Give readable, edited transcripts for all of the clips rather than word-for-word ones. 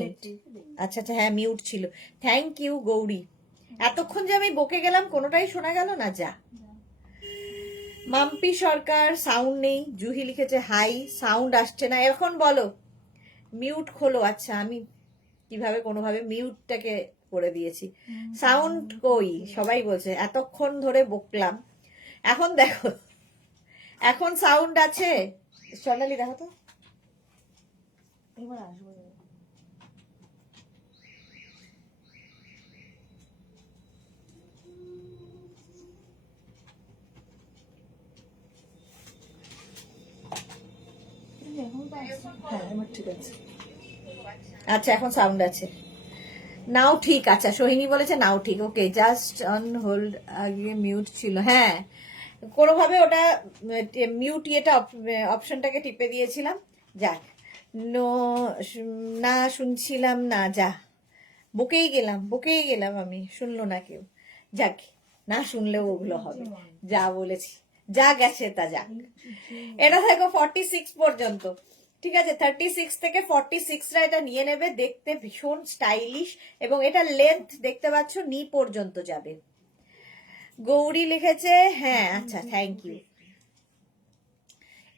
Minute. আচ্ছা আচ্ছা, হ্যাঁ মিউট ছিল। Thank you Gouri. এতক্ষণ যে আমি বকে গেলাম কোনোটাই শোনা গেল না। যা। মাম্পি সরকার সাউন্ড নেই। জুহি লিখেছে হাই, সাউন্ড আসছে না। এখন বলো, মিউট খোলো। আচ্ছা, আমি কিভাবে কোনোভাবে মিউটটাকে করে দিয়েছি। সাউন্ড কই? সবাই বলছে এতক্ষণ ধরে বকলাম। এখন দেখো, এখন সাউন্ড আছে। সোনালি দেখো তো। এবার আসবো। হ্যাঁ এবার ঠিক আছে। আচ্ছা, এখন সাউন্ড আছে। নাও ঠিক। আচ্ছা, সোহিনী বলেছে নাও ঠিক। ওকে, জাস্ট অন হোল্ড। আগে মিউট ছিল। হ্যাঁ, কোনোভাবে ওটা মিউট ইয়েটা অপশনটাকে টিপে দিয়েছিলাম। যাক, নো, না শুনছিলাম না। যা, বকেই গেলাম আমি। শুনলো না কেউ। যাক, না শুনলেও ওগুলো হবে। যা বলেছি, যা গেছে তা যাক। এটা থাকো 46 পর্যন্ত। ঠিক আছে, 36 থেকে 46রা এটা নিয়ে নেবে। দেখতে ভীষণ স্টাইলিশ, এবং এটা লেন্থ দেখতে পাচ্ছ নি পর্যন্ত যাবে। গৌরী লিখেছে হ্যাঁ। আচ্ছা, থ্যাংক ইউ।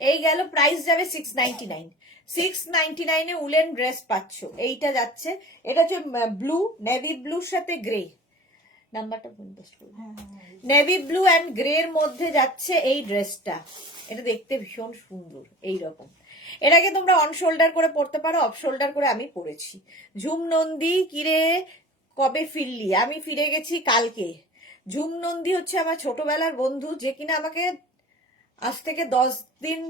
এই গেল। প্রাইস যাবে 699। 699 উলেন ড্রেস পাচ্ছ। এইটা যাচ্ছে, এটা হচ্ছে ব্লু, নেভি ব্লুর সাথে গ্রে। নাম্বারটা নেভি ব্লু অ্যান্ড গ্রে এর মধ্যে যাচ্ছে এই ড্রেসটা। এটা দেখতে ভীষণ সুন্দর। এইরকম এটাকে তোমরা অন শোল্ডার করে পরতে পারো, অফ শোল্ডার করে আমি পরেছি। ঝুম নন্দী, কিরে কবে ফিরলি? আমি ফিরে গেছি কালকে। ঝুম নন্দী হচ্ছে আমার ছোটবেলার বন্ধু, যে কিনা আমাকে আজ থেকে 10 দিন,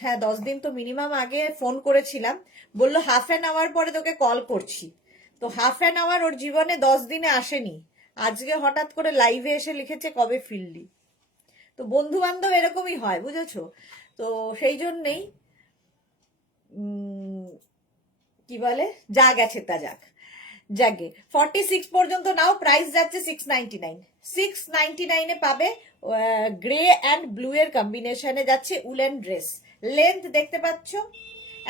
হ্যাঁ 10 দিন তো মিনিমাম আগে ফোন করেছিলাম। বললো হাফ অ্যান আওয়ার পরে তোকে কল করছি। তো হাফ অ্যান আওয়ার ওর জীবনে 10 দিনে আসেনি। আজকে হঠাৎ করে লাইভে এসে লিখেছে কবে ফিরলি। তো বন্ধু বান্ধব এরকমই হয়, বুঝেছো? তো সেই জন্যেই কি বলে, যা গেছে তা যাক। যাকে 46 পর্যন্ত নাও। প্রাইস যাচ্ছে 699। 699 পাবে গ্রে অ্যান্ড ব্লু এর কম্বিনেশনে যাচ্ছে উলেন ড্রেস। লেন্থ দেখতে পাচ্ছ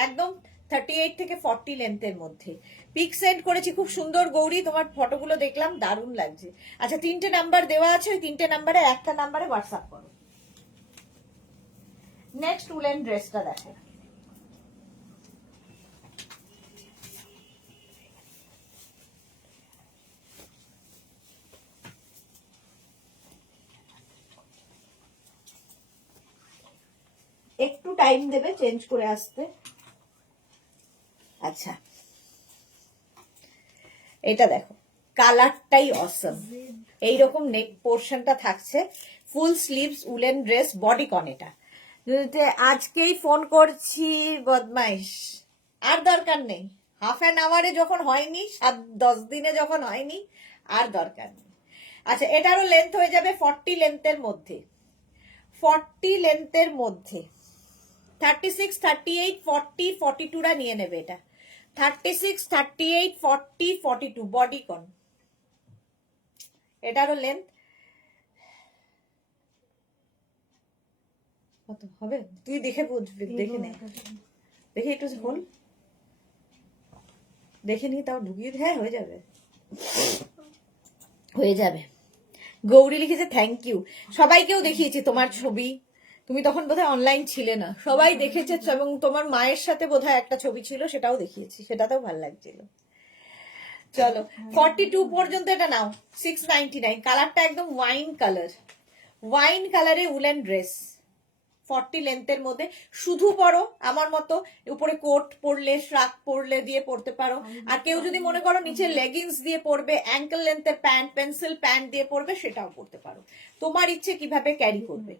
একদম 38 থেকে 40 লেন্থের মধ্যে। পিক সেন্ড করেছি, খুব সুন্দর গৌরী, তোমার ফটোগুলো দেখলাম, দারুণ লাগছে। আচ্ছা, 3টে নাম্বার দেওয়া আছে, ওই 3টে নাম্বারে একটা নাম্বারে হোয়াটসঅ্যাপ করো। নেক্সট উলেন ড্রেসটা দেখো। একটু টাইম দেবে চেঞ্জ করে আসতে। আচ্ছা, এটা দেখো, কালারটাই অসম। এইরকম নেক পোর্শনটা থাকছে, ফুল স্লিভস উলেন ড্রেস, বডি কন। এটা আজকেই ফোন করছি বদমাইশ, আর দরকার নেই। হাফ অ্যান আওয়ারে যখন হয়নি, 10 দিনে যখন হয়নি, আর দরকার নেই। আচ্ছা, এটারও লেন্থ হয়ে যাবে 40 লেন্থের মধ্যে। 40 লেন্থের মধ্যে 36, 38, 40, 42রা নিয়ে নেবে এটা। 36, 38, 40, 42 বডি কন। এটারও লেন্থ কত হবে তুই দেখে বুঝবি। দেখে নে, দেখে একটু খোল, দেখে নি, তাও ঢুকিয়ে। হ্যাঁ, হয়ে যাবে, হয়ে যাবে। গৌরী লিখেছে থ্যাংক ইউ। সবাইকেও দেখিয়েছি তোমার ছবি, তুমি তখন বোধহয় অনলাইন ছিলে না। সবাই দেখেছে, এবং তোমার মায়ের সাথে বোধহয় একটা ছবি ছিল, সেটাও দেখিয়েছি, সেটাতেও ভালো লাগছিল। চলো, 42 পর্যন্ত এটা নাও। 699। কালারটা একদম ওয়াইন কালার, ওয়াইন কালারে উলেন ড্রেস, 40 লেন্থের মধ্যে। শুধু পরো আমার মতো, উপরে কোট পরলে, শ্রাক পরলে দিয়ে পরতে পারো। আর কেউ যদি মনে করো নিচে লেগিংস দিয়ে পরবে, অ্যাঙ্কেল লেন্থের প্যান্ট, পেন্সিল প্যান্ট দিয়ে পরবে, সেটাও পরতে পারো। তোমার ইচ্ছে কিভাবে ক্যারি করবে।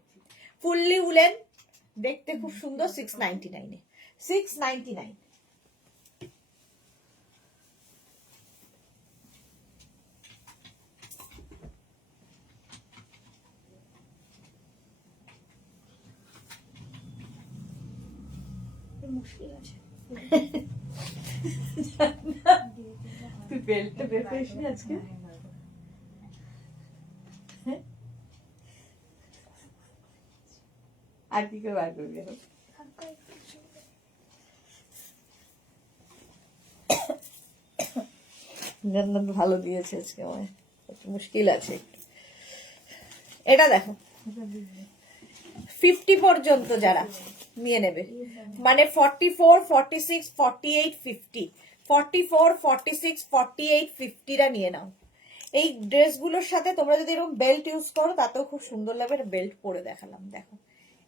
ফুললি উলেন, দেখতে খুব সুন্দর। 699 699। মুশকিল আছে। তুই বেল্টটা বের করিসনি আজকে? আর কি করে বার করবি এখন? জান্নাত ভালো দিয়েছে আজকে আমায়, একটু মুশকিল আছে একটু। এটা দেখো 50 পর্যন্ত যারা নিয়ে নেবে, মানে 44, 46, 48, 50, 44, 46, 48, 50টা নিয়ে নাও। এই ড্রেসগুলোর সাথে তোমরা যদি এরকম বেল্ট ইউজ করো তাতেও খুব সুন্দর লাগবে। বেল্ট পরে দেখালাম, দেখো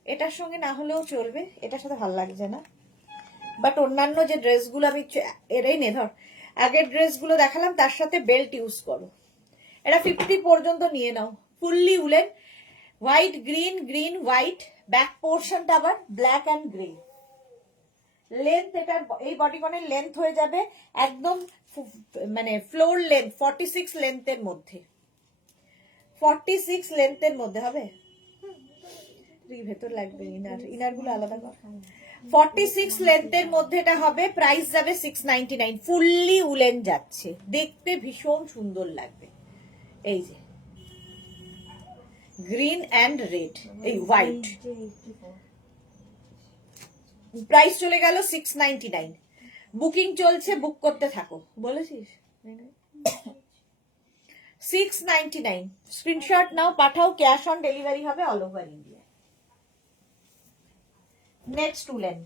এটার সঙ্গে না হলেও চলবে, এটার সাথে ভালো লাগছে না, বাট অন্যান্য যে ড্রেসগুলো আমি এরাই নে ধর আগের ড্রেসগুলো দেখালাম তার সাথে বেল্ট ইউজ করো। এটা 50 পর্যন্ত নিয়ে নাও, fully woollen, white green, green white, back পোর্শনটা আবার ব্ল্যাক অ্যান্ড গ্রে। লেন্থ এটার এই বডিকনের লেন্থ হয়ে যাবে একদম মানে ফ্লোর লেন্থ 46 লেন্থের মধ্যে, 46 লেন্থের মধ্যে হবে। ভেতর লাগবে ইনার গুলো আলাদা কর। 46 লেন্থের মধ্যে এটা হবে, প্রাইস যাবে 699, ফুললি উলেন যাচ্ছে, দেখতে ভীষণ সুন্দর লাগবে। এই যে গ্রিন অ্যান্ড রেড, এই হোয়াইট, প্রাইস চলে গেল 699। বুকিং চলছে, বুক করতে থাকো। বলেছিস 699, স্ক্রিনশট নাও, পাঠাও, ক্যাশ অন ডেলিভারি হবে all over India. Next woollen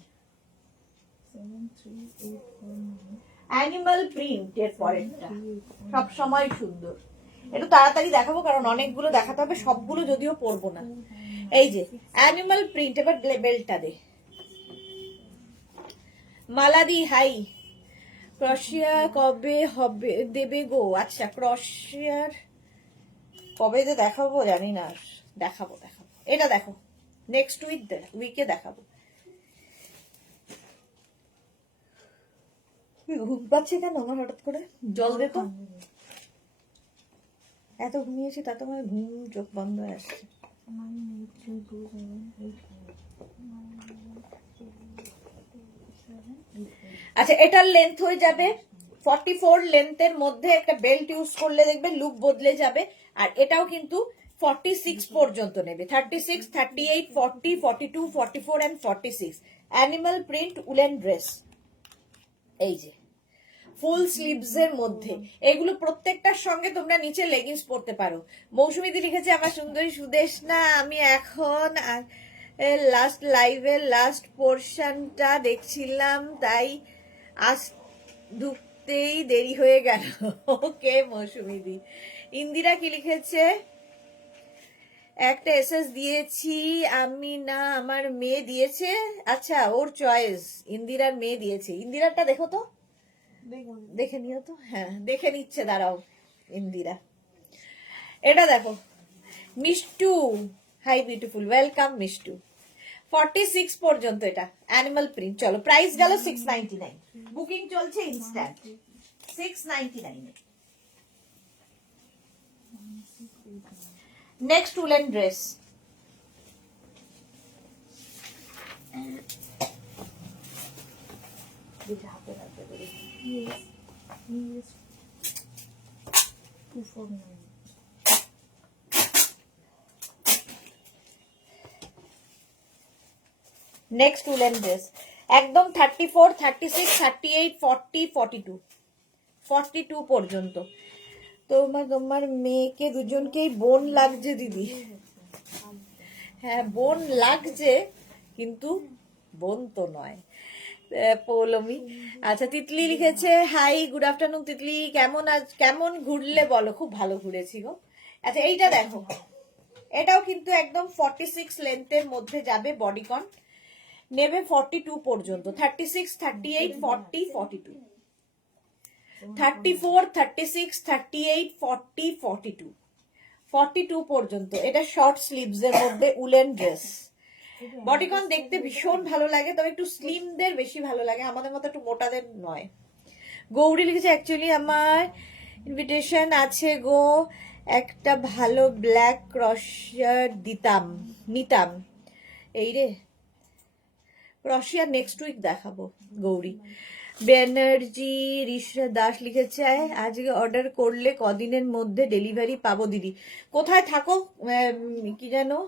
animal print এর পরেরটা সব সময় সুন্দর। একটু তাড়াতাড়ি দেখাবো কারণ অনেকগুলো দেখাতে হবে, সবগুলো যদিও পরবো না। এই যে অ্যানিমাল প্রিন্ট, এবার বেল্টটা দে। মালাদি হাই, ক্রোশিয়া কবে হবে দেবে গো? আচ্ছা ক্রোশিয়ার কবে যে দেখাবো জানি না, দেখাবো। এটা দেখো নেক্সট উইকে দেখাবো। ঘুম পাচ্ছে কেন আমার হঠাৎ করে? জল দে তো। এত ঘুমিয়েছি তাতে আমার ঘুম চোখ বন্ধ হয়ে আসছে। আচ্ছা এটার লেন্থ হয়ে যাবে 44 লেন্থের মধ্যে, একটা বেল্ট ইউজ করলে দেখবে লুক বদলে যাবে। আর এটাও কিন্তু 46 পর্যন্ত নেবে, 36, 38, 40, 42, 44 and 46। Animal print woollen dress, এই যে ফুল স্লিভস এর মধ্যে। এগুলো প্রত্যেকটার সঙ্গে তোমরা নিচে লেগিংস পরতে পারো। মৌসুমীদি লিখেছে আমার সুন্দরী সুদেশনা, আমি এখন লাস্ট লাইভের লাস্ট পোর্শনটা দেখছিলাম তাই আজ ঢুকতেই দেরি হয়ে গেল। ওকে মৌসুমীদি। ইন্দিরা কি লিখেছে? একটা এসএস দিয়েছি আমি, না আমার মেয়ে দিয়েছে। আচ্ছা ওর চয়েস, ইন্দিরার মেয়ে দিয়েছে। ইন্দিরারটা দেখো তো, দেখে নিও তো। হ্যাঁ দেখে নিচ্ছে, দাঁড়াও ইন্দিরা। এটা দেখো Mishtu, hi beautiful, welcome Mishtu. 46 পর্যন্ত এটা অ্যানিমাল প্রিন্ট। চলো প্রাইস গেল 699, বুকিং চলছে ইনস্ট্যান্ট 699। নেক্সট উলেন ড্রেস, হাতে রাখতে পারি। Yes. 249. নেক্সট উলেন ড্রেস একদম 34, 36, 38, 40, 42, 42 পর্যন্ত। তোমার মেয়েকে দুজনকেই বোন লাগছে দিদি। হ্যাঁ বোন লাগছে কিন্তু বোন তো নয়। পৌলমি। আচ্ছা তিতলি লিখেছে হাই গুড আফটারনুন তিতলি, কেমন ঘুরলে বলো? খুব ভালো ঘুরেছি গো। আচ্ছা এইটা দেখো, এটাও কিন্তু একদম 46 লেন্থের মধ্যে যাবে, বডিকন নেবে 42 পর্যন্ত, 36, 38, 40, 42, 34, 36, 38, 40, 42, 42 পর্যন্ত। এটা শর্ট স্লিভস এর মধ্যে উলেন ড্রেস। বডিকন দেখতে ভীষণ ভালো লাগে, তবে একটু স্লিমদের বেশি ভালো লাগে, আমাদের মতো একটু মোটাদের নয়। গৌরী লিখেছে অ্যাকচুয়ালি আমার ইনভিটেশন আছে গো, একটা ভালো ব্ল্যাক ক্রশিয়ার নিতাম। এই রে ক্রশিয়ার নেক্সট উইক দেখাবো গৌরী। ব্যানার্জি ঋষা দাস লিখেছে আজকে অর্ডার করলে কদিনের মধ্যে ডেলিভারি পাবো দিদি? কোথায় থাকো কি জানো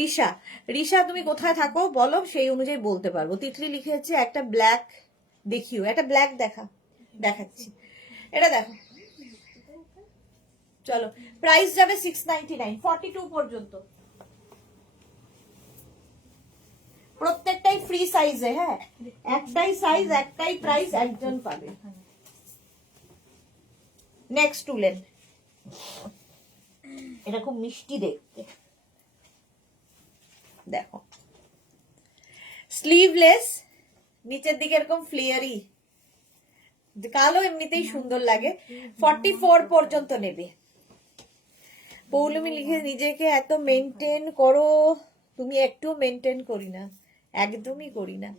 ঋষা তুমি কোথায় থাকো বলো, সেই অনুযায়ী বলতে পারবো। তিতলি লিখেছে একটা ব্ল্যাক দেখিও, একটা ব্ল্যাক দেখাচ্ছি। এটা দেখো, চলো প্রাইস যাবে 699, 42 পর্যন্ত। প্রত্যেকটাই ফ্রি সাইজে, হ্যাঁ একটাই সাইজ একটাই প্রাইস, একজন পাবে। নেক্সট উলেন, এটা খুব মিষ্টি দেখতে, দেখো স্লিভলেস, নিচের দিকে এরকম ফ্লেয়ারি, কালো এমনিতেই সুন্দর লাগে। 44 পর্যন্ত নেবে। পৌলমি লিখে নিজেকে এত মেনটেন করো, তুমি একটু মেনটেন করি না, একদমই করি না।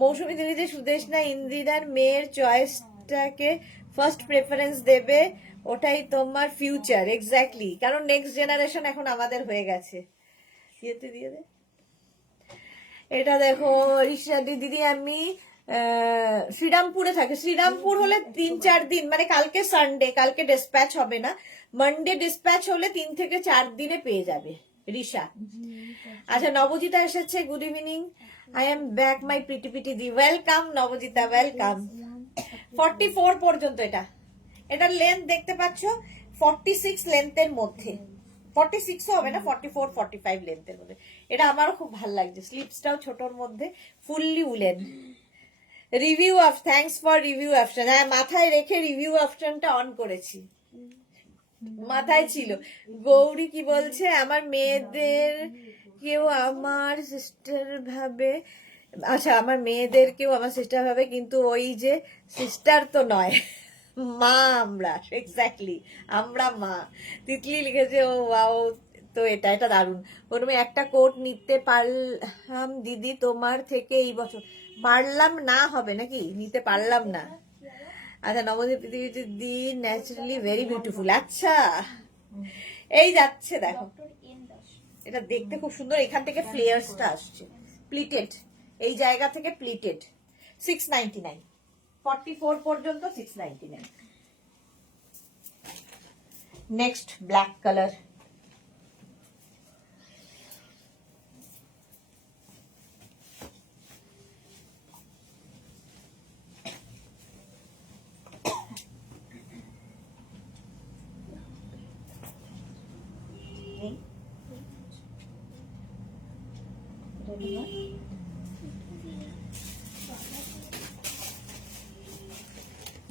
মৌসুমী দিদি যে সুদেশনা ইন্দিরার মেয়ের চয়েসটাকে ফার্স্ট প্রেফারেন্স দেবে, ওটাই তোমার ফিউচার। এক্স্যাক্টলি, কারণ নেক্সট জেনারেশন এখন আমাদের হয়ে গেছে। ইয়েতে দিয়ে দে। এটা দেখো ঋষা দিদি, আমি শ্রীরামপুরে থাকি। শ্রীরামপুর হলে 3-4 দিন, মানে কালকে সানডে, কালকে ডিসপ্যাচ হবে না, মানডে ডিসপ্যাচ হলে 3 থেকে 4 দিনে পেয়ে যাবে ঋষা। আচ্ছা নবজিতা এসেছে, good evening, I am back my pretty পিটি দি, ওয়েলকাম নবজিতা, ওয়েলকাম। 44 পর্যন্ত। এটার লেন্থ দেখতে পাচ্ছ 46 লেন্থের মধ্যে, 46 হবে না, 44 45 লেন্থের মধ্যে। এটা আমারও খুব ভালো লাগছে, স্লিপসটাও ছোটর মধ্যে, fully woollen. Review of, thanks for review option, হ্যাঁ মাথায় রেখে রিভিউ অপশনটা অন করেছি, মাথায় ছিল। গৌরী কি বলছে, আমার মেয়েদের কেউ আমার সিস্টার ভাবে, আচ্ছা আমার মেয়েদের কেউ আমার সিস্টার ভাবে, কিন্তু ওই যে সিস্টার তো নয়, মা আমরা, এক্স্যাক্টলি আমরা মা। তিতলি লিখেছে ও ওয়াও, তো এটা দারুণ। প্রথমে একটা কোট নিতে পারলাম দিদি তোমার থেকে এই বছর, পারলাম না হবে নাকি, নিতে পারলাম না। আচ্ছা নবদ্বীপ দিদি ন্যাচারালি ভেরি বিউটিফুল, আচ্ছা এই যাচ্ছে দেখো, এটা দেখতে খুব সুন্দর, এখান থেকে ফ্লেয়ার্সটা আসছে, প্লিটেড, এই জায়গা থেকে প্লিটেড। 699, 44 পর্যন্ত 699। নেক্সট ব্ল্যাক কালার,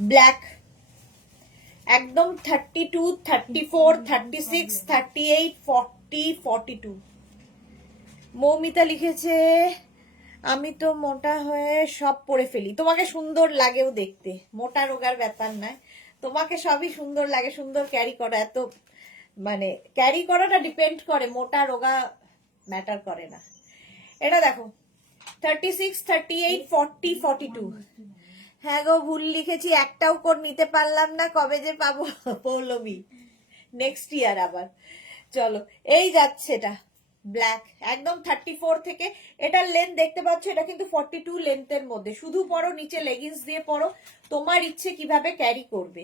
ব্ল্যাক একদম 32, 34, 36, 38, 40, 42। মৌমিতা লিখেছে আমি তো মোটা হয়ে সব পরে ফেলি, তোমাকে সুন্দর লাগেও দেখতে, মোটা রোগার ব্যাপার নয়, তোমাকে সবই সুন্দর লাগে, সুন্দর ক্যারি করা, এত মানে ক্যারি করাটা ডিপেন্ড করে, মোটা রোগা ম্যাটার করে না। এটা দেখো 36, 38, 40, 42। হ্যাঁ গো ভুল লিখেছি, একটাও কোড নিতে পারলাম না, কবে যে পাবো পৌলমী, নেক্সট ইয়ার আবার। চলো এই যাচ্ছে, এটা ব্ল্যাক একদম 34 থেকে, এটার লেন্থ দেখতে পাচ্ছ, এটা কিন্তু 42 লেন্থের মধ্যে, শুধু পরো, নিচে লেগিংস দিয়ে পরো, তোমার ইচ্ছে কিভাবে ক্যারি করবে।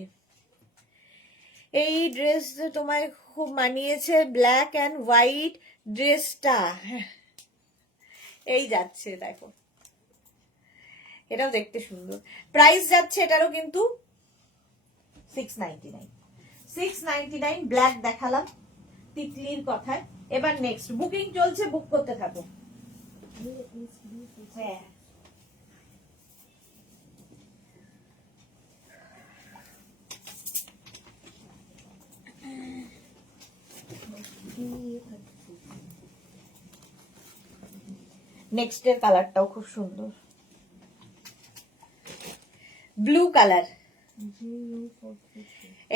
এই ড্রেস তোমায় খুব মানিয়েছে, ব্ল্যাক অ্যান্ড হোয়াইট ড্রেসটা, এই যাচ্ছে দেখো, এটাও দেখতে সুন্দর। প্রাইস যাচ্ছে এটারও কিন্তু 699, 699। ব্ল্যাক দেখালাম তিতলির কথায়, এবার নেক্সট বুকিং চলছে, বুক করতে থাকো। হ্যাঁ নেক্সট এর কালারটাও খুব সুন্দর, ব্লু কালার।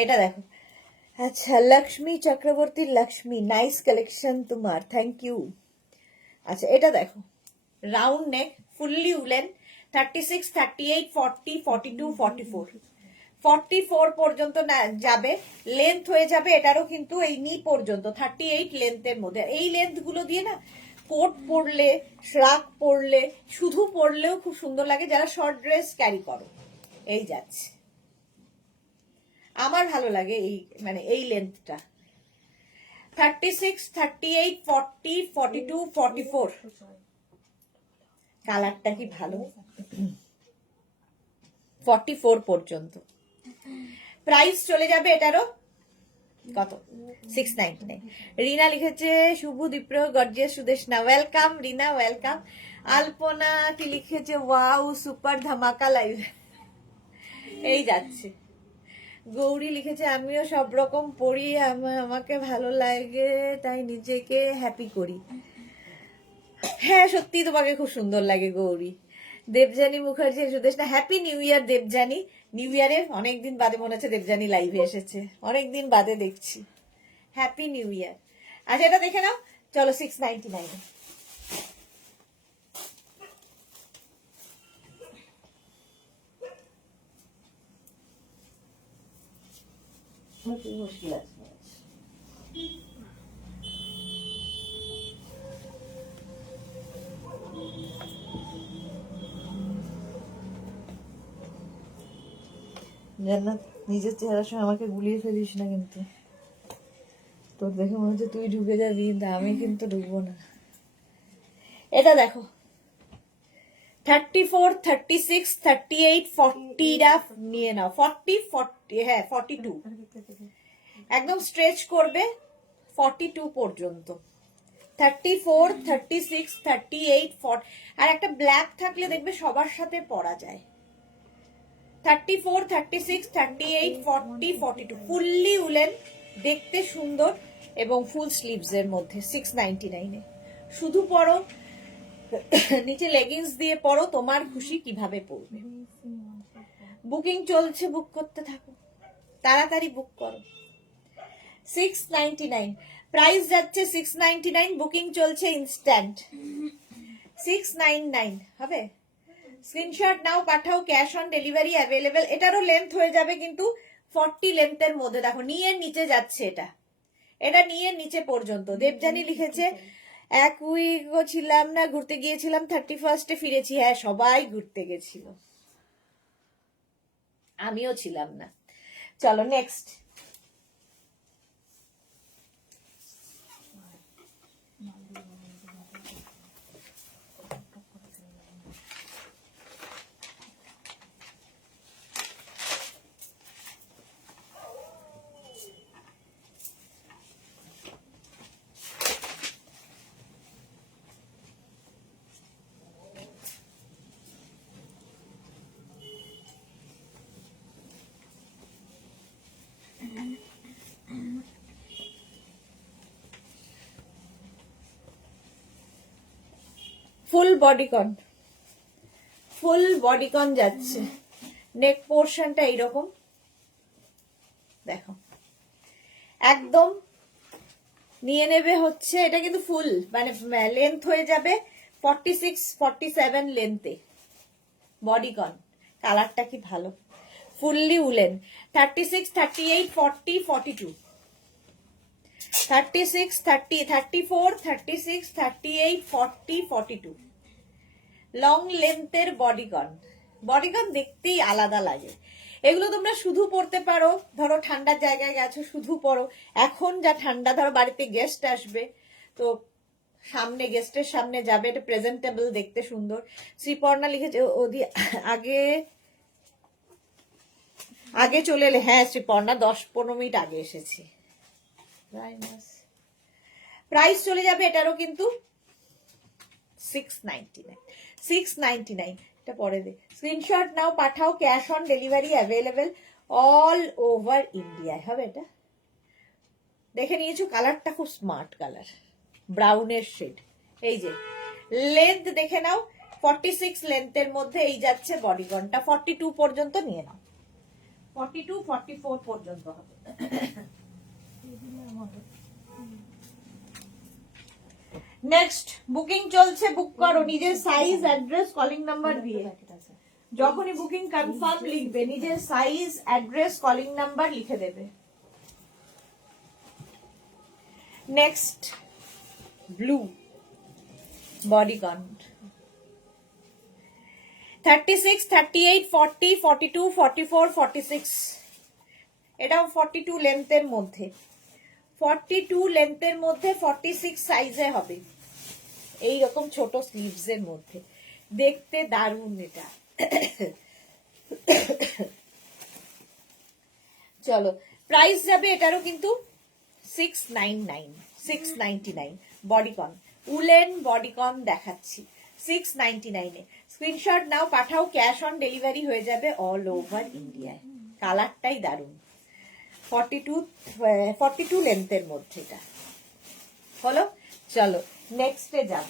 এটা দেখো, আচ্ছা লক্ষ্মী চক্রবর্তী, লক্ষ্মী নাইস কালেকশন তোমার, থ্যাংক ইউ। আচ্ছা এটা দেখো, রাউন্ড নেক, ফুললি উলেন, 36, 38, 40, 42, 44, 44 পর্যন্ত না যাবে, লেন্থ হয়ে যাবে এটারও কিন্তু এই নি পর্যন্ত, 38 লেন্থের মধ্যে। এই লেন্থ গুলো দিয়ে না কোট পরলে, শ্রাক পরলে, শুধু পরলেও খুব সুন্দর লাগে, যারা শর্ট ড্রেস ক্যারি করো। এই যাচ্ছে, আমার ভালো লাগে এই, মানে এই লেন্থটা, 36, 38, 40, 42, 44। কালারটা কি ভালো, 44 পর্যন্ত। প্রাইস চলে যাবে এটারও কত 699। রিনা লিখেছে শুভ দীপ্র গর্জিয়াস সুদেশনা, ওয়েলকাম রিনা, ওয়েলকাম। আলপনা কি লিখেছে ওয়াও সুপার ধামাকা লাইভ, এই যাচ্ছে। গৌরী লিখেছে আমিও সব রকম পড়ি, আমাকে ভালো লাগে তাই নিজেকে হ্যাপি করি। হ্যাঁ সত্যি তোমাকে খুব সুন্দর লাগে Gouri. Debjani Mukherjee Sudeshna, happy new year Debjani. New ইয়ারে অনেকদিন বাদে মনে হচ্ছে দেবজানী লাইভে এসেছে, অনেকদিন বাদে দেখছি। হ্যাপি নিউ ইয়ার। আচ্ছা এটা দেখে নাও, চলো 699। মুশকিল আছে। জান্নাত নিজের চেহারার সঙ্গে আমাকে গুলিয়ে ফেলিস না কিন্তু, তোর দেখে মনে হচ্ছে তুই ঢুকে যাবি, কিন্তু আমি কিন্তু ঢুকবো না। এটা দেখো 34, 36, 38, 40টা নিয়ে নাও। 40, হ্যাঁ 42 একদম স্ট্রেচ করবে 42 পর্যন্ত। 34, 36, 38, 40 আর একটা ব্ল্যাক থাকলে দেখবে সবার সাথে পরা যায়। 34, 36, 38, 40, 42 ফুললি উলেন, দেখতে সুন্দর এবং ফুল স্লিভস এর মধ্যে 699 এ। শুধু পরো, নিচে লেগিংস দিয়ে পরো, তোমার খুশি কিভাবে পরবে। বুকিং চলছে, বুক করতে থাকো, তাড়াতাড়ি বুক করো। 699 প্রাইস যাচ্ছে 699, বুকিং চলছে ইনস্ট্যান্ট। 699 হবে। স্ক্রিনশট নাও, পাঠাও, ক্যাশ অন ডেলিভারি অ্যাভেলেবেল। এটারও লেন্থ হয়ে যাবে কিন্তু 40 লেন্থের মধ্যে। দেখো নিয়ে নিচে যাচ্ছে, এটা নিয়ে নিচে পর্যন্ত। দেবজানী লিখেছে এক উইকও ছিলাম না, ঘুরতে গিয়েছিলাম, 31 ফিরেছি। হ্যাঁ সবাই ঘুরতে গেছিল, আমিও ছিলাম না। চলো নেক্সট। ফুল বডিকন, ফুল বডিকন যাচ্ছে। নেক পোর্শনটা এইরকম দেখো, একদম নিয়ে নেবে হচ্ছে। এটা কিন্তু ফুল মানে লেন্থ হয়ে যাবে 46, 47 লেন্থে বডিকন। কালারটা কি ভালো, fully woollen. 36, 38, 40, 42, 36, 30, 34, 36, 38, 40, 42 long লেন্থের bodycon. Bodycon দেখতেই আলাদা লাগে। এগুলো তোমরা শুধু পরতে পারো, ধরো ঠান্ডার জায়গায় গেছো শুধু পরো। এখন যা ঠান্ডা, ধরো বাড়িতে গেস্ট আসবে, তো সামনে গেস্টের সামনে যাবে, এটা প্রেজেন্টেবল, দেখতে সুন্দর। শ্রীপর্ণা লিখেছে ওদি আগে আগে চলে এলে। হ্যাঁ শ্রীপর্ণা 10-15 মিনিট আগে এসেছি। প্রাইস চলে যাবে এটারও কিন্তু 699, 699। এটা পরে দে, স্ক্রিনশট নাও, পাঠাও, cash on delivery available all over ইন্ডিয়ায় হবে। এটা দেখে নিয়েছো, কালারটা খুব স্মার্ট কালার, ব্রাউনের শেড। এই যে লেন্থ দেখে নাও, 46 লেন্থের মধ্যে এই যাচ্ছে বডিকনটা। 42 পর্যন্ত নিয়ে নাও, 42, 44 পর্যন্ত হবে। নেক্সট বুকিং চলছে, বুক করো নিজের সাইজ, অ্যাড্রেস, কলিং নাম্বার দিয়ে। যখনই বুকিং কনফার্ম লিখবে, নিজের সাইজ, অ্যাড্রেস, কলিং নাম্বার লিখে দেবে। নেক্সট ব্লু বডিকন 36, 38, 40, 42, 44, 46 এটাও 42 লেন্থের মধ্যে, 42 লেন্থের মধ্যে 46 সাইজে হবে। এই রকম ছোট স্লিভস এর মধ্যে দেখতে দারুণ এটা। চলো প্রাইস যাবে এটারও কিন্তু 699 699 বডিকন উলেন বডিকন দেখাচ্ছি 699 এ স্ক্রিনশট নাও পাঠাও ক্যাশ অন ডেলিভারি হয়ে যাবে অল ওভার ইন্ডিয়ায় কালারটাই দারুণ 42 লেন্থের মধ্যে এটা হলো চলো নেক্সটে যাব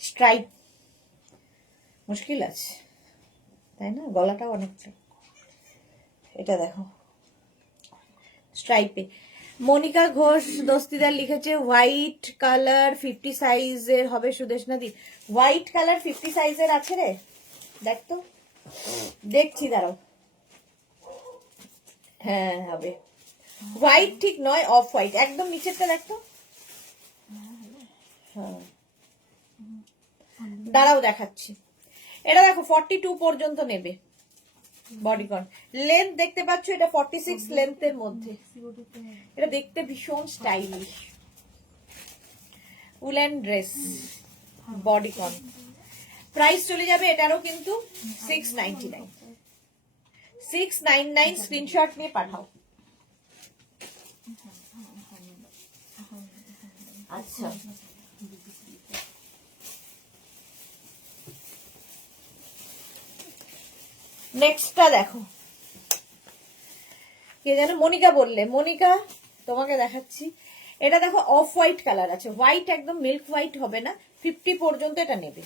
স্ট্রাইপ মুশকিল আছে তাই না গলাটাও অনেকটা এটা দেখো স্ট্রাইপে মনিকা ঘোষ দস্তিদার লিখেছে হোয়াইট কালার 50 সাইজের হবে সুদেশনাদি হোয়াইট কালার 50 সাইজের আছে রে দেখ তো দেখছি দাঁড়াও হ্যাঁ হবে হোয়াইট ঠিক নয় অফ হোয়াইট একদম নিচেরটা দেখতো হ্যাঁ দাঁড়াও দেখাচ্ছি এটা দেখো 42 পর্যন্ত নেবে বডিকন লেন্থ দেখতে পাচ্ছ এটা 46 লেন্থের মধ্যে এটা দেখতে ভীষণ stylish woollen dress bodycon price চলে যাবে এটারও কিন্তু 699 699 স্ক্রিনশট নিয়ে পাঠাও আচ্ছা নেক্সটটা দেখো কে যেন মনিকা বললে মনিকা তোমাকে দেখাচ্ছি এটা দেখো অফ হোয়াইট কালার আছে হোয়াইট একদম মিল্ক হোয়াইট হবে না 50 পর্যন্ত এটা নেবে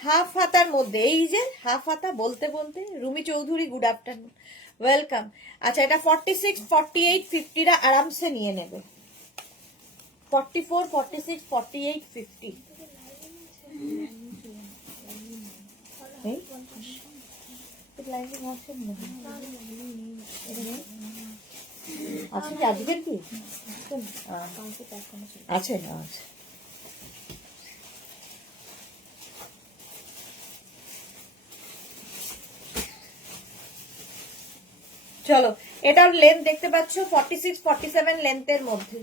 হাফ হাতার মধ্যে এই যে হাফ হাতা বলতে বলতে Rumi Chowdhury good afternoon welcome আচ্ছা এটা 46 48 50 রা আরামসে নিয়ে নেবে 44 46 48 50 আচ্ছা কি আজকের কি আছে আচ্ছা চলো এটার লেন্থ দেখতে পাচ্ছ 46 47 লেন্থের মধ্যে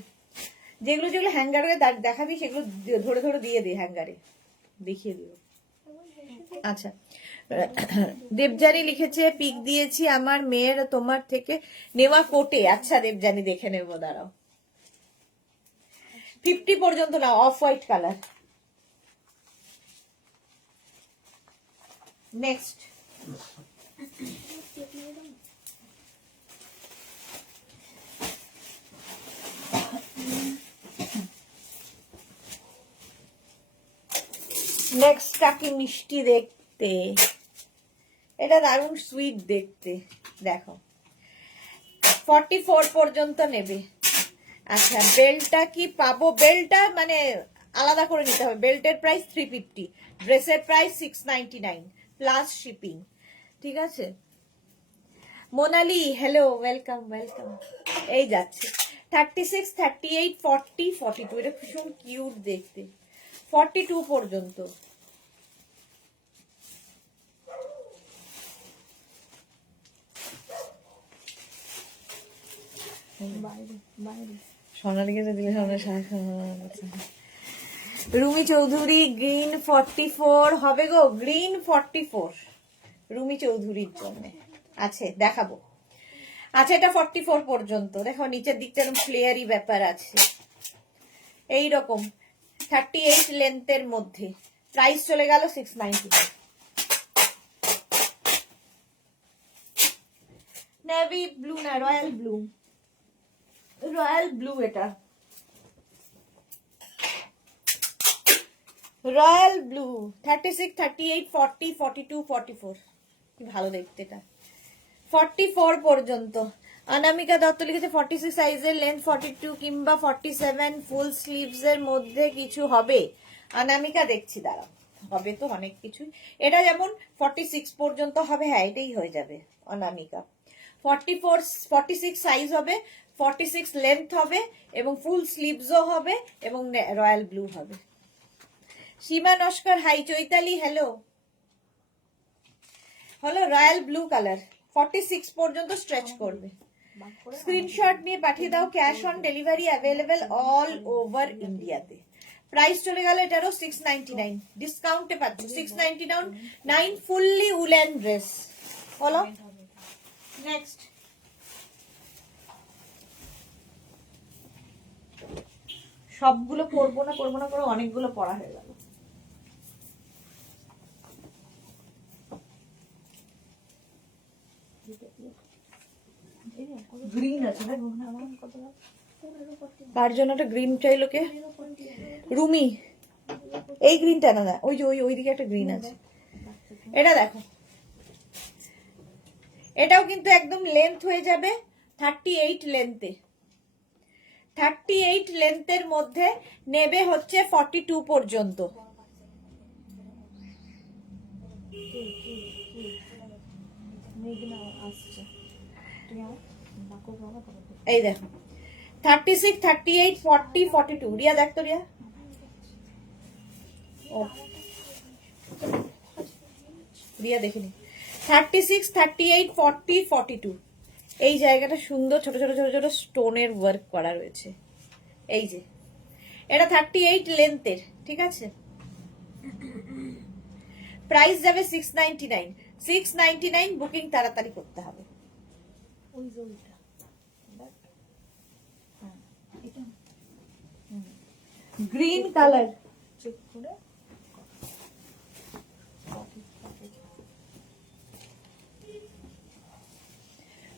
যেগুলো যেগুলো হ্যাঙ্গারে দেখাবি সেগুলো ধরে ধরে দিয়ে দে হ্যাঙ্গারে দেখিয়ে দিও আচ্ছা দেবজানি লিখেছে পিক দিয়েছি আমার মেয়ের তোমার থেকে নেওয়া কোটে আচ্ছা দেবজানি দেখে নেব দাঁড়াও 50 পর্যন্ত না অফ হোয়াইট কালার নেক্সট নেক্সটটা কি মিষ্টি দেখতে এটা দারুণ সুইট দেখতে দেখো 44 পর্যন্ত নেবে আচ্ছা বেল্টটা কি পাবো বেল্টটা মানে আলাদা করে নিতে হবে বেল্টের প্রাইস 350 ড্রেসের প্রাইস 699 প্লাস শিপিং ঠিক আছে মোনালি হ্যালো ওয়েলকাম ওয়েলকাম এই যাচ্ছে 36 38 40 42 এটা ভীষণ কিউট দেখতে 42 পর্যন্ত সোনালিকে দিলে রুমি চৌধুরী গ্রিন 44 হবে গো গ্রিন 44 রুমি চৌধুরীর জন্য আছে দেখাবো আচ্ছা এটা 44 পর্যন্ত দেখো নিচের দিকটা এরকম ফ্লেয়ারি ব্যাপার আছে এইরকম 38 লেন্থের মধ্যে প্রাইস চলে গেল 690 নেভি ব্লু না রয়্যাল ব্লু এটা রয়্যাল ব্লু 36 38 40 42 44 কি ভালো দেখতে এটা 44 পর্যন্ত অনামিকা দত্ত লিখেছে 46 সাইজের লেন্থ 42 কিংবা 47 ফুল স্লিভস এর মধ্যে কিছু হবে অনামিকা দেখছি দাঁড়াও হবে তো অনেক কিছুই এটা যেমন 46 পর্যন্ত হবে হ্যাঁ এটাই হয়ে যাবে অনামিকা 46 সাইজ হবে 46 লেন্থ হবে এবং ফুল স্লিভসও হবে এবং রয়্যাল ব্লু হবে সীমা নস্কর হাই, চৈতালি হ্যালো। হলো রয়্যাল ব্লু কালার, 46 পর্যন্ত স্ট্রেচ করবে। স্ক্রিনশট নিয়ে পাঠিয়ে দাও, cash on delivery available all over ইন্ডিয়াতে। প্রাইস চলে গেল এটারও 699, ডিসকাউন্টে পাচ্ছ 699 ফুললি উলেন ড্রেস। বলো নেক্সট। সবগুলো পরবো না করে অনেকগুলো পড়া হয়ে গেল। গ্রিন আছে না, কার জন্য একটা গ্রিন চাই লোকে? রুমি, এই গ্রিনটা না, না ওই যে ওইদিকে একটা গ্রিন আছে। এটা দেখো, এটাও কিন্তু একদম লেন্থ হয়ে যাবে 38 লেন্থে। 38 লেন্থের মধ্যে নেবে হচ্ছে 42 পর্যন্ত। এই দেখো 36, 38, 40, 42। রিয়া দেখ তো, রিয়া রিয়া দেখিনি। 36, 38, 40, 42 এই জায়গাটা সুন্দর ছোট ছোট ছোট ছোট স্টোনের ওয়ার্ক করা রয়েছে। এই যে এটা 38 লেন্থের, ঠিক আছে। প্রাইস যাবে 699। 699 বুকিং তাড়াতাড়ি করতে হবে। গ্রিন কালার,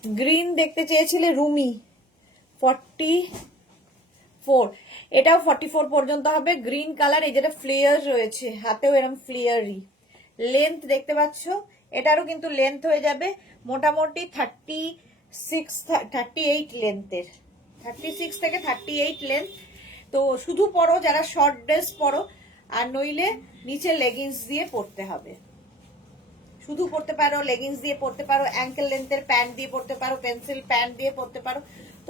গ্রিন দেখতে চেয়েছিলে রুমি, 44, এটাও 44 পর্যন্ত হবে। গ্রিন কালার, এই যেটা ফ্লেয়ার রয়েছে হাতেও এরকম ফ্লেয়ারি। লেন্থ দেখতে পাচ্ছ, এটারও কিন্তু লেন্থ হয়ে যাবে মোটামুটি 36, 38 লেন্থের। 36 থেকে 38 লেন্থ। তো শুধু পরো যারা শর্ট ড্রেস পরো, আর নইলে নিচে লেগিংস দিয়ে পরতে হবে। শুধু পরতে পারো, লেগিংস দিয়ে পরতে পারো, অ্যাঙ্কেল লেন্থের প্যান্ট দিয়ে পরতে পারো, পেন্সিল প্যান্ট দিয়ে পরতে পারো।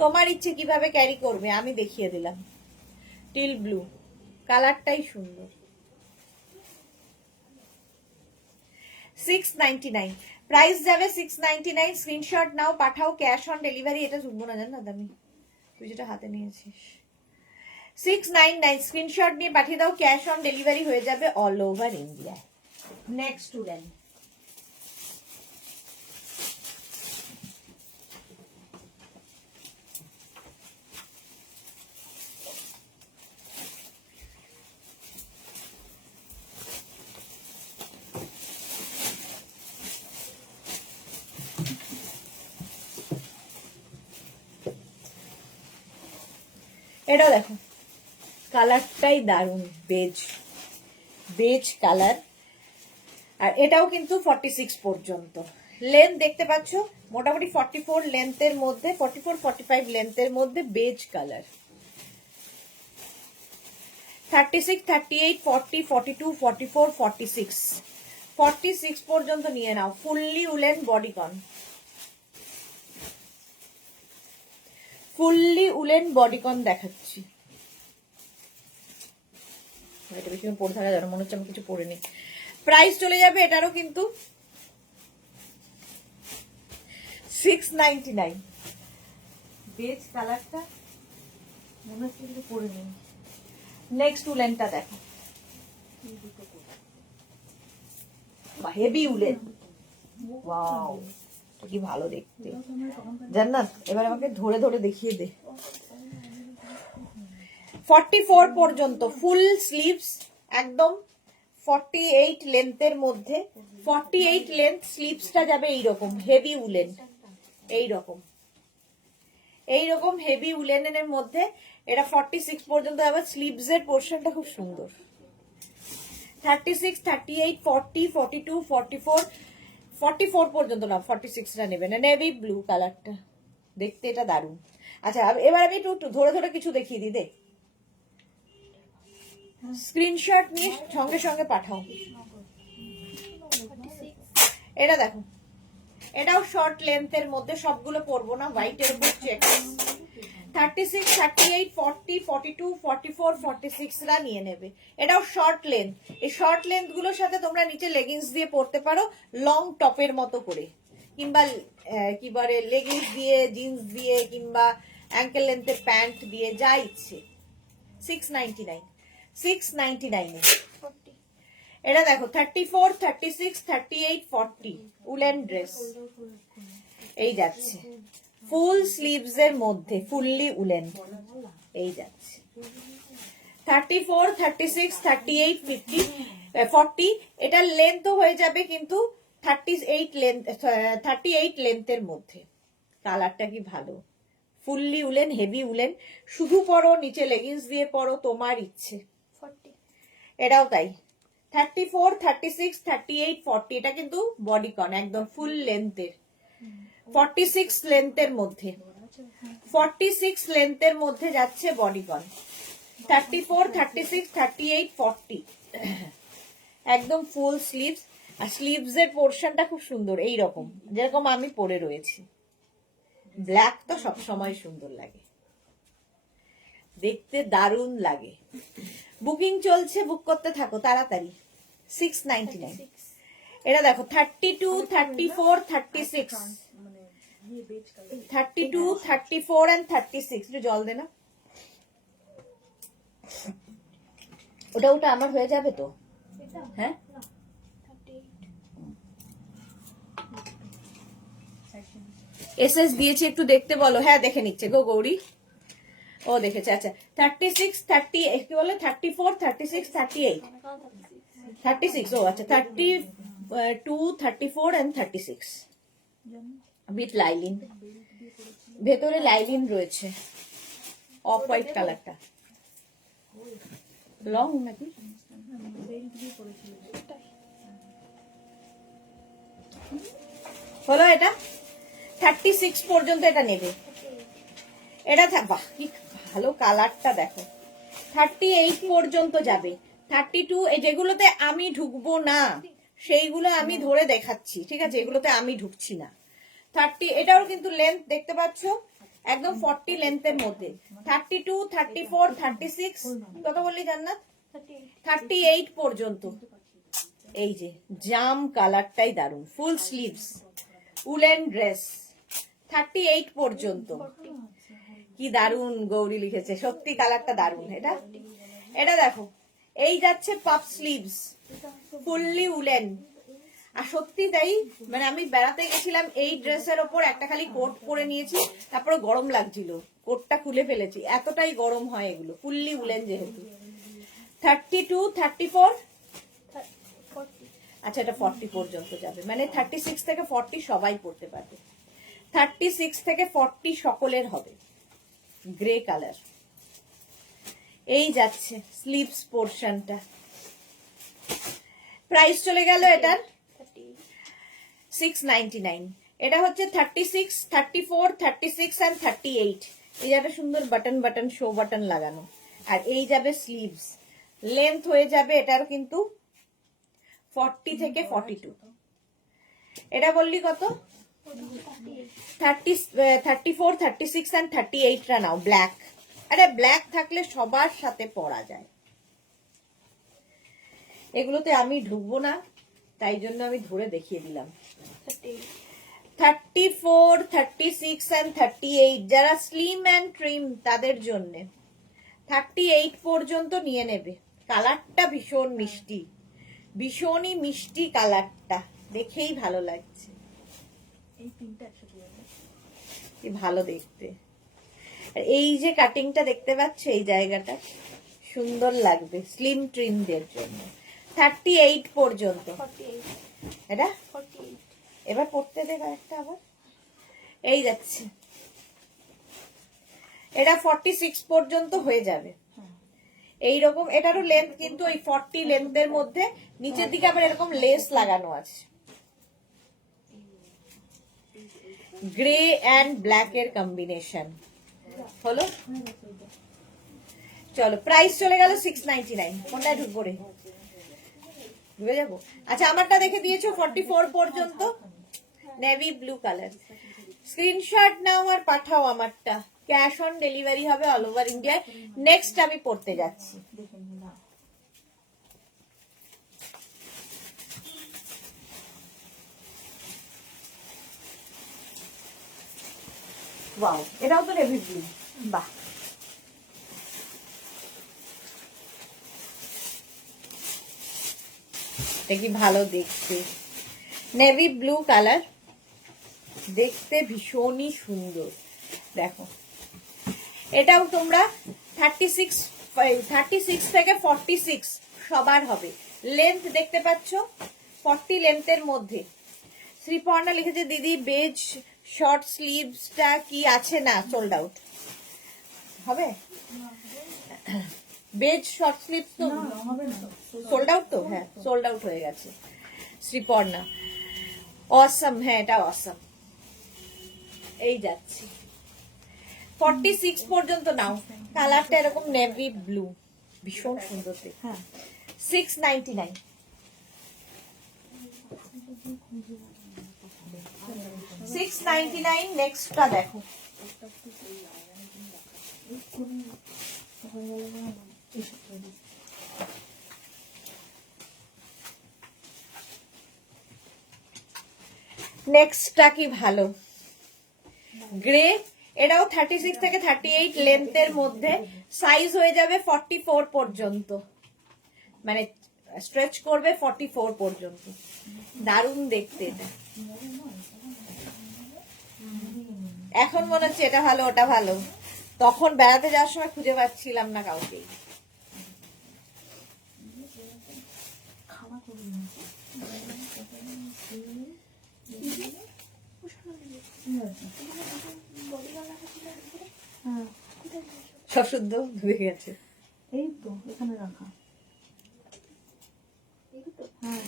তোমার ইচ্ছে কিভাবে ক্যারি করবে আমি দেখিয়ে দিলাম। টিল ব্লু কালারটাই সুন্দর। 699 প্রাইস যাবে 699। স্ক্রিনশট নাও, পাঠাও, ক্যাশ অন ডেলিভারি। এটা শুনবো না জানো দামি, তুই যেটা হাতে নিয়েছিস। 699 স্ক্রিনশট নিয়ে পাঠিয়ে দাও, ক্যাশ অন ডেলিভারি হয়ে যাবে all over India. Next student, এটাও দেখো কালারটাই দারুণ, বেজ বেজ কালার। আর এটাও কিন্তু 46 পর্যন্ত লেন্থ দেখতে পাচ্ছ, মোটামুটি 44 লেন্থের মধ্যে, 44, 45 লেন্থের মধ্যে বেজ কালার। 36, 38, 40, 42, 44, 46, 46 পর্যন্ত নিয়ে নাও। Fully woollen bodycon, fully woollen bodycon দেখাচ্ছি। এটা বেশি পরে থাকা যাবে, মনে হচ্ছে আমি কিছু পরে নি। প্রাইস চলে যাবে এটারও কিন্তু 699। বেজ কালারটা মনে হচ্ছে কিছু পরে নি। নেক্সট উলেনটা দেখো, হেভি উলেন, ওয়াও কি ভালো দেখতে। জান্নাত এবার আমাকে ধরে ধরে দেখিয়ে দে। 44 পর্যন্ত ফুল স্লিভস, একদম 48 লেন্থের মধ্যে। 48 লেন্থ স্লিভসটা যাবে এইরকম হেভি উলেন, এইরকম এইরকম হেভি উলেনের মধ্যে। এটা 46 পর্যন্ত আবার স্লিভস এর পোর্শনটা খুব সুন্দর। 36, 38, 40, 42, 44, 44 পর্যন্ত না, 46টা নেবে না। নেভি ব্লু কালারটা দেখতে এটা দারুণ। আচ্ছা এবার আমি একটু ধরে ধরে কিছু দেখিয়ে দিই, দেখ। স্ক্রিনশট নিয়ে সঙ্গে সঙ্গে পাঠাও। এটা দেখো, এটাও শর্ট লেন্থের মধ্যে, সবগুলো পরবো না, হোয়াইটের উপর চেক। 36, 38, 40, 42, 44, 46 রা নিয়ে নেবে। এটাও শর্ট লেন্থ। এই শর্ট লেন্থ গুলোর সাথে তোমরা নিচে লেগিংস দিয়ে পরতে পারো, লং টপের মতো করে, কিংবা কি বলে লেগিংস দিয়ে, জিন্স দিয়ে, কিংবা অ্যাঙ্কেল লেন্থের প্যান্ট দিয়ে, যা ইচ্ছে। 699, 699 এ। 40 এটা দেখো 34, 36, 38, 40 উলেন ড্রেস। এই যাচ্ছে ফুল স্লিভস এর মধ্যে, ফুললি উলেন। এই যাচ্ছে 34, 36, 38, 50, 40। এটার লেন্থও হয়ে যাবে কিন্তু 38 লেন্থের মধ্যে। কালারটা কি ভালো, ফুললি উলেন, হেভি উলেন। শুধু পরো, নিচে লেগিংস দিয়ে পরো, তোমার ইচ্ছে। 40 এটাও তাই 34, 36, 38, 40। এটা কিন্তু বডিকন একদম ফুল লেন্থের। 46 লেন্থের মধ্যে, 46 লেন্থের মধ্যে যাচ্ছে বডিকন। 34, 36, 38, 40 একদম ফুল স্লিভস। আর স্লিভস এর পোর্শনটা খুব সুন্দর, এই রকম যেরকম আমি পরে রয়েছি। ব্ল্যাক তো সবসময় সুন্দর লাগে, দেখতে দারুণ লাগে। বুকিং চলছে, বুক করতে থাকো তাড়াতাড়ি। 699। এটা দেখো 32, 34, 36, 32, 34 and 36। একটু জল দে না। ওটা ওটা আমার হয়ে যাবে তো? এটা হ্যাঁ, না 38 এসএস দিয়েছি, একটু দেখতে বলো। হ্যাঁ দেখে নিচ্ছে গো গৌরী, ও দেখেছে। আচ্ছা 36, 30 কি বলে 34, 36, 38, 36। ও আচ্ছা 32, 34 and 36 উইথ লাইলিন। ভেতরে লাইলিন রয়েছে, অফ হোয়াইট কালারটা। লং নাকি? হলো এটা 36 পর্যন্ত এটা নেবে। এটা বাহ কি ভালো কালারটা দেখো। 38 পর্যন্ত যাবে। 32 যেগুলোতে আমি ঢুকবো না সেইগুলো আমি ধরে দেখাচ্ছি, ঠিক আছে? এগুলোতে আমি ঢুকছি না। 30 এটাও কিন্তু লেন্থ দেখতে পাচ্ছ একদম 40 লেন্থের মধ্যে। 32, 34, 36 কত বললি জান্নাত? 38 পর্যন্ত। এই যে জাম কালারটাই দারুন, ফুল স্লিভস উলেন ড্রেস। 38 পর্যন্ত। কি দারুন গৌরী লিখেছে, সত্যি কালারটা দারুন। এটা এটা দেখো, এই যাচ্ছে পাপ স্লিভস, ফুললি উলেন। আর সত্যি তাই, মানে আমি বেড়াতে গেছিলাম, এই ড্রেসের ওপর একটা খালি কোট পরে নিয়েছি, তারপরে গরম লাগছিল, কোটটা খুলে ফেলেছি, এতটাই গরম হয় এগুলো, ফুললি উলেন যেহেতু। 32, 34, 40 আচ্ছা এটা 40 পর্যন্ত যাবে, মানে 36 থেকে 40 সবাই পড়তে পারবে। 36 থেকে 40 সকলের হবে। Grey colour. এই যাচ্ছে স্লিভস পোর্শনটা। প্রাইস চলে গেল এটার 699। এটা হচ্ছে 36, 34, 36 and 38। এই একটা সুন্দর বাটন বাটন শো বাটন লাগানো। আর এই যাবে স্লিভস, লেন্থ হয়ে যাবে এটার কিন্তু 40 থেকে 42। এটা বললি কত? 34, 36 and 38 রা নাও ব্ল্যাক। আরে ব্ল্যাক থাকলে সবার সাথে পরা যায়। এগুলোতে আমি ঢুকবো না, তাই জন্য আমি ধরে দেখিয়ে দিলাম। 34, 36 and 38 যারা স্লিম অ্যান্ড ট্রিম তাদের জন্য 38 পর্যন্ত নিয়ে নেবে। কালারটা ভীষণ মিষ্টি, ভীষণই মিষ্টি কালারটা, দেখেই ভালো লাগছে। কি ভালো দেখতে। আর এই যে কাটিংটা দেখতে পাচ্ছ, এই জায়গাটা সুন্দর লাগবে স্লিম ট্রিমদের জন্য। 38 পর্যন্ত 48 এটা। 48 এবার পড়তে দেব একটা আবার। এই যাচ্ছে, এটা 46 পর্যন্ত হয়ে যাবে। এইরকম এটারও লেন্থ কিন্তু ওই 40 লেন্থের মধ্যে, নিচের দিকে আবার এরকম লেস লাগানো আছে। গ্রে অ্যান্ড ব্ল্যাক এর কম্বিনেশন হলো। চলো প্রাইস চলে গেল 699। কোনটায় ঢুকবো রে? ঢুকে যাবো। আচ্ছা আমারটা দেখে দিয়েছো 44 পর্যন্ত, নেভি ব্লু কালার। স্ক্রিনশট নাও আর পাঠাও আমারটা। ক্যাশ অন ডেলিভারি হবে অল ওভার ইন্ডিয়ায়। নেক্সট আমি পড়তে যাচ্ছি, দেখে নিলাম। ওয়াও, এটাও তো নেভি ব্লু, বাহ। এটা কি ভালো দেখতে, নেভি ব্লু কালার, দেখতে ভীষণই সুন্দর। দেখো এটাও তোমরা 36 থেকে 46 সবার হবে। লেন্থ দেখতে পাচ্ছ 40 লেন্থের মধ্যে। শ্রীপর্ণা লিখেছে দিদি বেজ শর্ট স্লিভসটা কি আছে? না, সোল্ড আউট হবে। বেজ শর্ট স্লিভস তো হবে না, সোল্ড আউট তো, হ্যাঁ সোল্ড আউট হয়ে গেছে। শ্রীপর্ণা অসম, হ্যাঁ এটা অসম। এই যাচ্ছি 46 পর্যন্ত নাও। কালারটা এরকম নেভি ব্লু, ভীষণ সুন্দর দেখতে। হ্যাঁ 699। 699 নেক্সটটা দেখো। নেক্সটটা কি ভালো, গ্রে, এটাও 36 থেকে 38 লেন্থের মধ্যে, সাইজ হয়ে যাবে 44 পর্যন্ত, মানে স্ট্রেচ করবে 44 পর্যন্ত। দারুণ দেখতে এটা। এখন মনে হচ্ছে এটা ভালো ওটা ভালো, তখন বেড়াতে যাওয়ার সময় খুঁজে পাচ্ছিলাম না কাউকে। খাওয়া করি হ্যাঁ সব শুদ্ধ ধুয়ে গেছে। এই তো এখানে রাখা। হ্যাঁ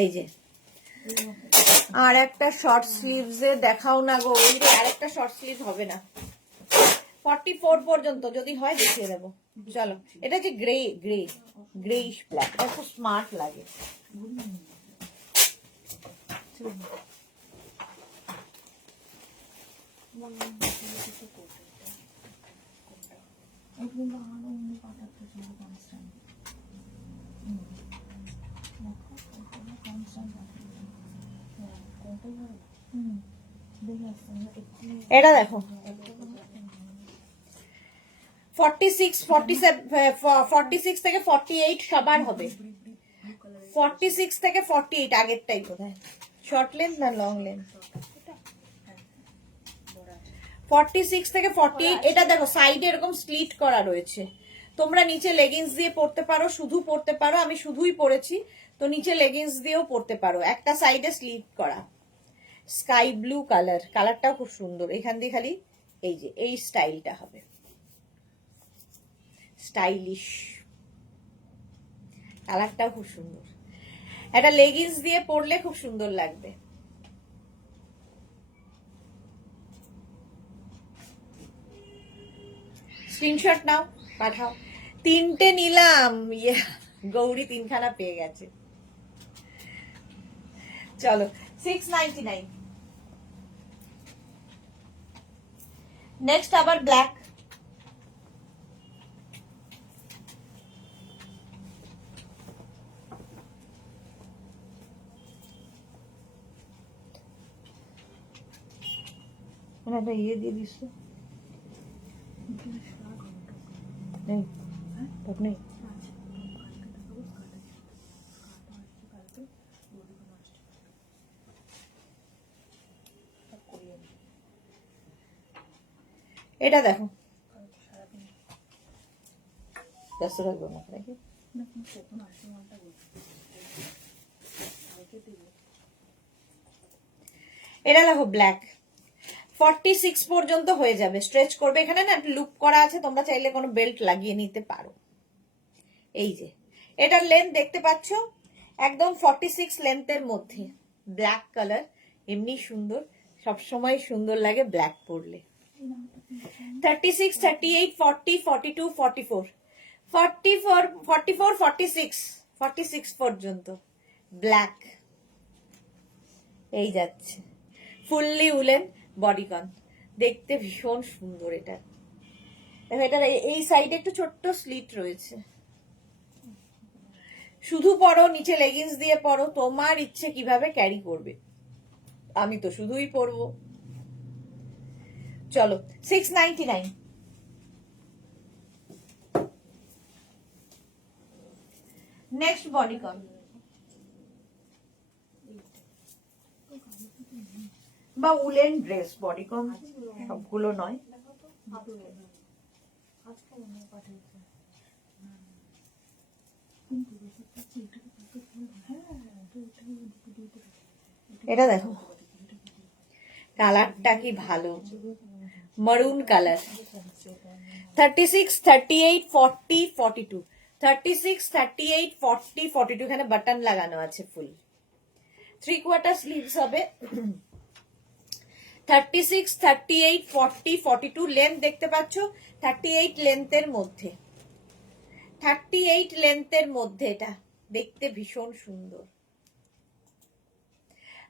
এই যে আর একটা শর্ট স্লিভস এ দেখাও না গো, ওই যে আরেকটা শর্ট স্লিভ হবে না, 44 পর্যন্ত যদি হয় দেখিয়ে দেবো। চলো, এটা যে গ্রে গ্রে গ্রেইশ ব্ল্যাক, এটা খুব স্মার্ট লাগে। এটা দেখো 46 46 থেকে 48 সবার হবে। 46 থেকে 48 আগেরটাই কোথায়, শর্ট লেন্থ না লং লেন্থ? 46 থেকে 48। এটা দেখো সাইডে এরকম স্লিট করা রয়েছে, তোমরা নিচে লেগিংস দিয়ে পরতে পারো, শুধু পরতে পারো, আমি শুধুই পরেছি, তো নিচে লেগিংস দিয়েও পরতে পারো। একটা সাইডে স্লিট করা, স্কাই ব্লু কালার, কালারটাও খুব সুন্দর। এখান দিয়ে খালি এই যে এই স্টাইলটা হবে, স্টাইলিশ, কালারটাও খুব সুন্দর। একটা লেগিংস দিয়ে পরলে খুব সুন্দর লাগবে। স্ক্রিনশট নাও, পাঠাও। 3টে নিলাম, গৌরী 3খানা পেয়ে গেছে। চলো 699। নেক্সট আবার ব্ল্যাক, একটা ইয়ে দিয়ে দিস নেই, টপ নেই। এটা দেখো, ব্যস্ত থাকবো না নাকি? এটা দেখো ব্ল্যাক, 46 পর্যন্ত হয়ে যাবে, স্ট্রেচ করবে। এখানে না লুপ করা আছে, তোমরা চাইলে কোনো বেল্ট লাগিয়ে নিতে পারো। এই যে এটার লেন্থ দেখতে পাচ্ছ, একদম 46 লেন্থের মধ্যে, ব্ল্যাক কালার, এমনি সুন্দর, সবসময় সুন্দর লাগে ব্ল্যাক পরলে। 36, 38, 40, 42, 44, 44, 44, 46, 46 পর্যন্ত ব্ল্যাক। এই যাচ্ছে ফুললি উলেন বডিকন, দেখতে ভীষণ সুন্দর। এটা দেখো, এটার এই সাইডে একটু ছোট্ট স্লিট রয়েছে। শুধু পরো, নিচে লেগিংস দিয়ে পরো, তোমার ইচ্ছে কিভাবে ক্যারি করবে। আমি তো শুধুই পরবো। চলো 699। নেক্সট বডিকন বা উলেন ড্রেস, বডিকন সবগুলো নয়। এটা দেখো কালারটা কি ভালো, মারুন কালার। 36, 38, 40, 42, 36, 38, 40, 42, এখানে বাটন লাগানো আছে ফুল। 3/4 স্লিভস হবে। 36, 38, 40, 42 লেন্থ দেখতে পাচ্ছ, 38 লেন্থের মধ্যে, 38 লেন্থের মধ্যে এটা দেখতে ভীষণ সুন্দর।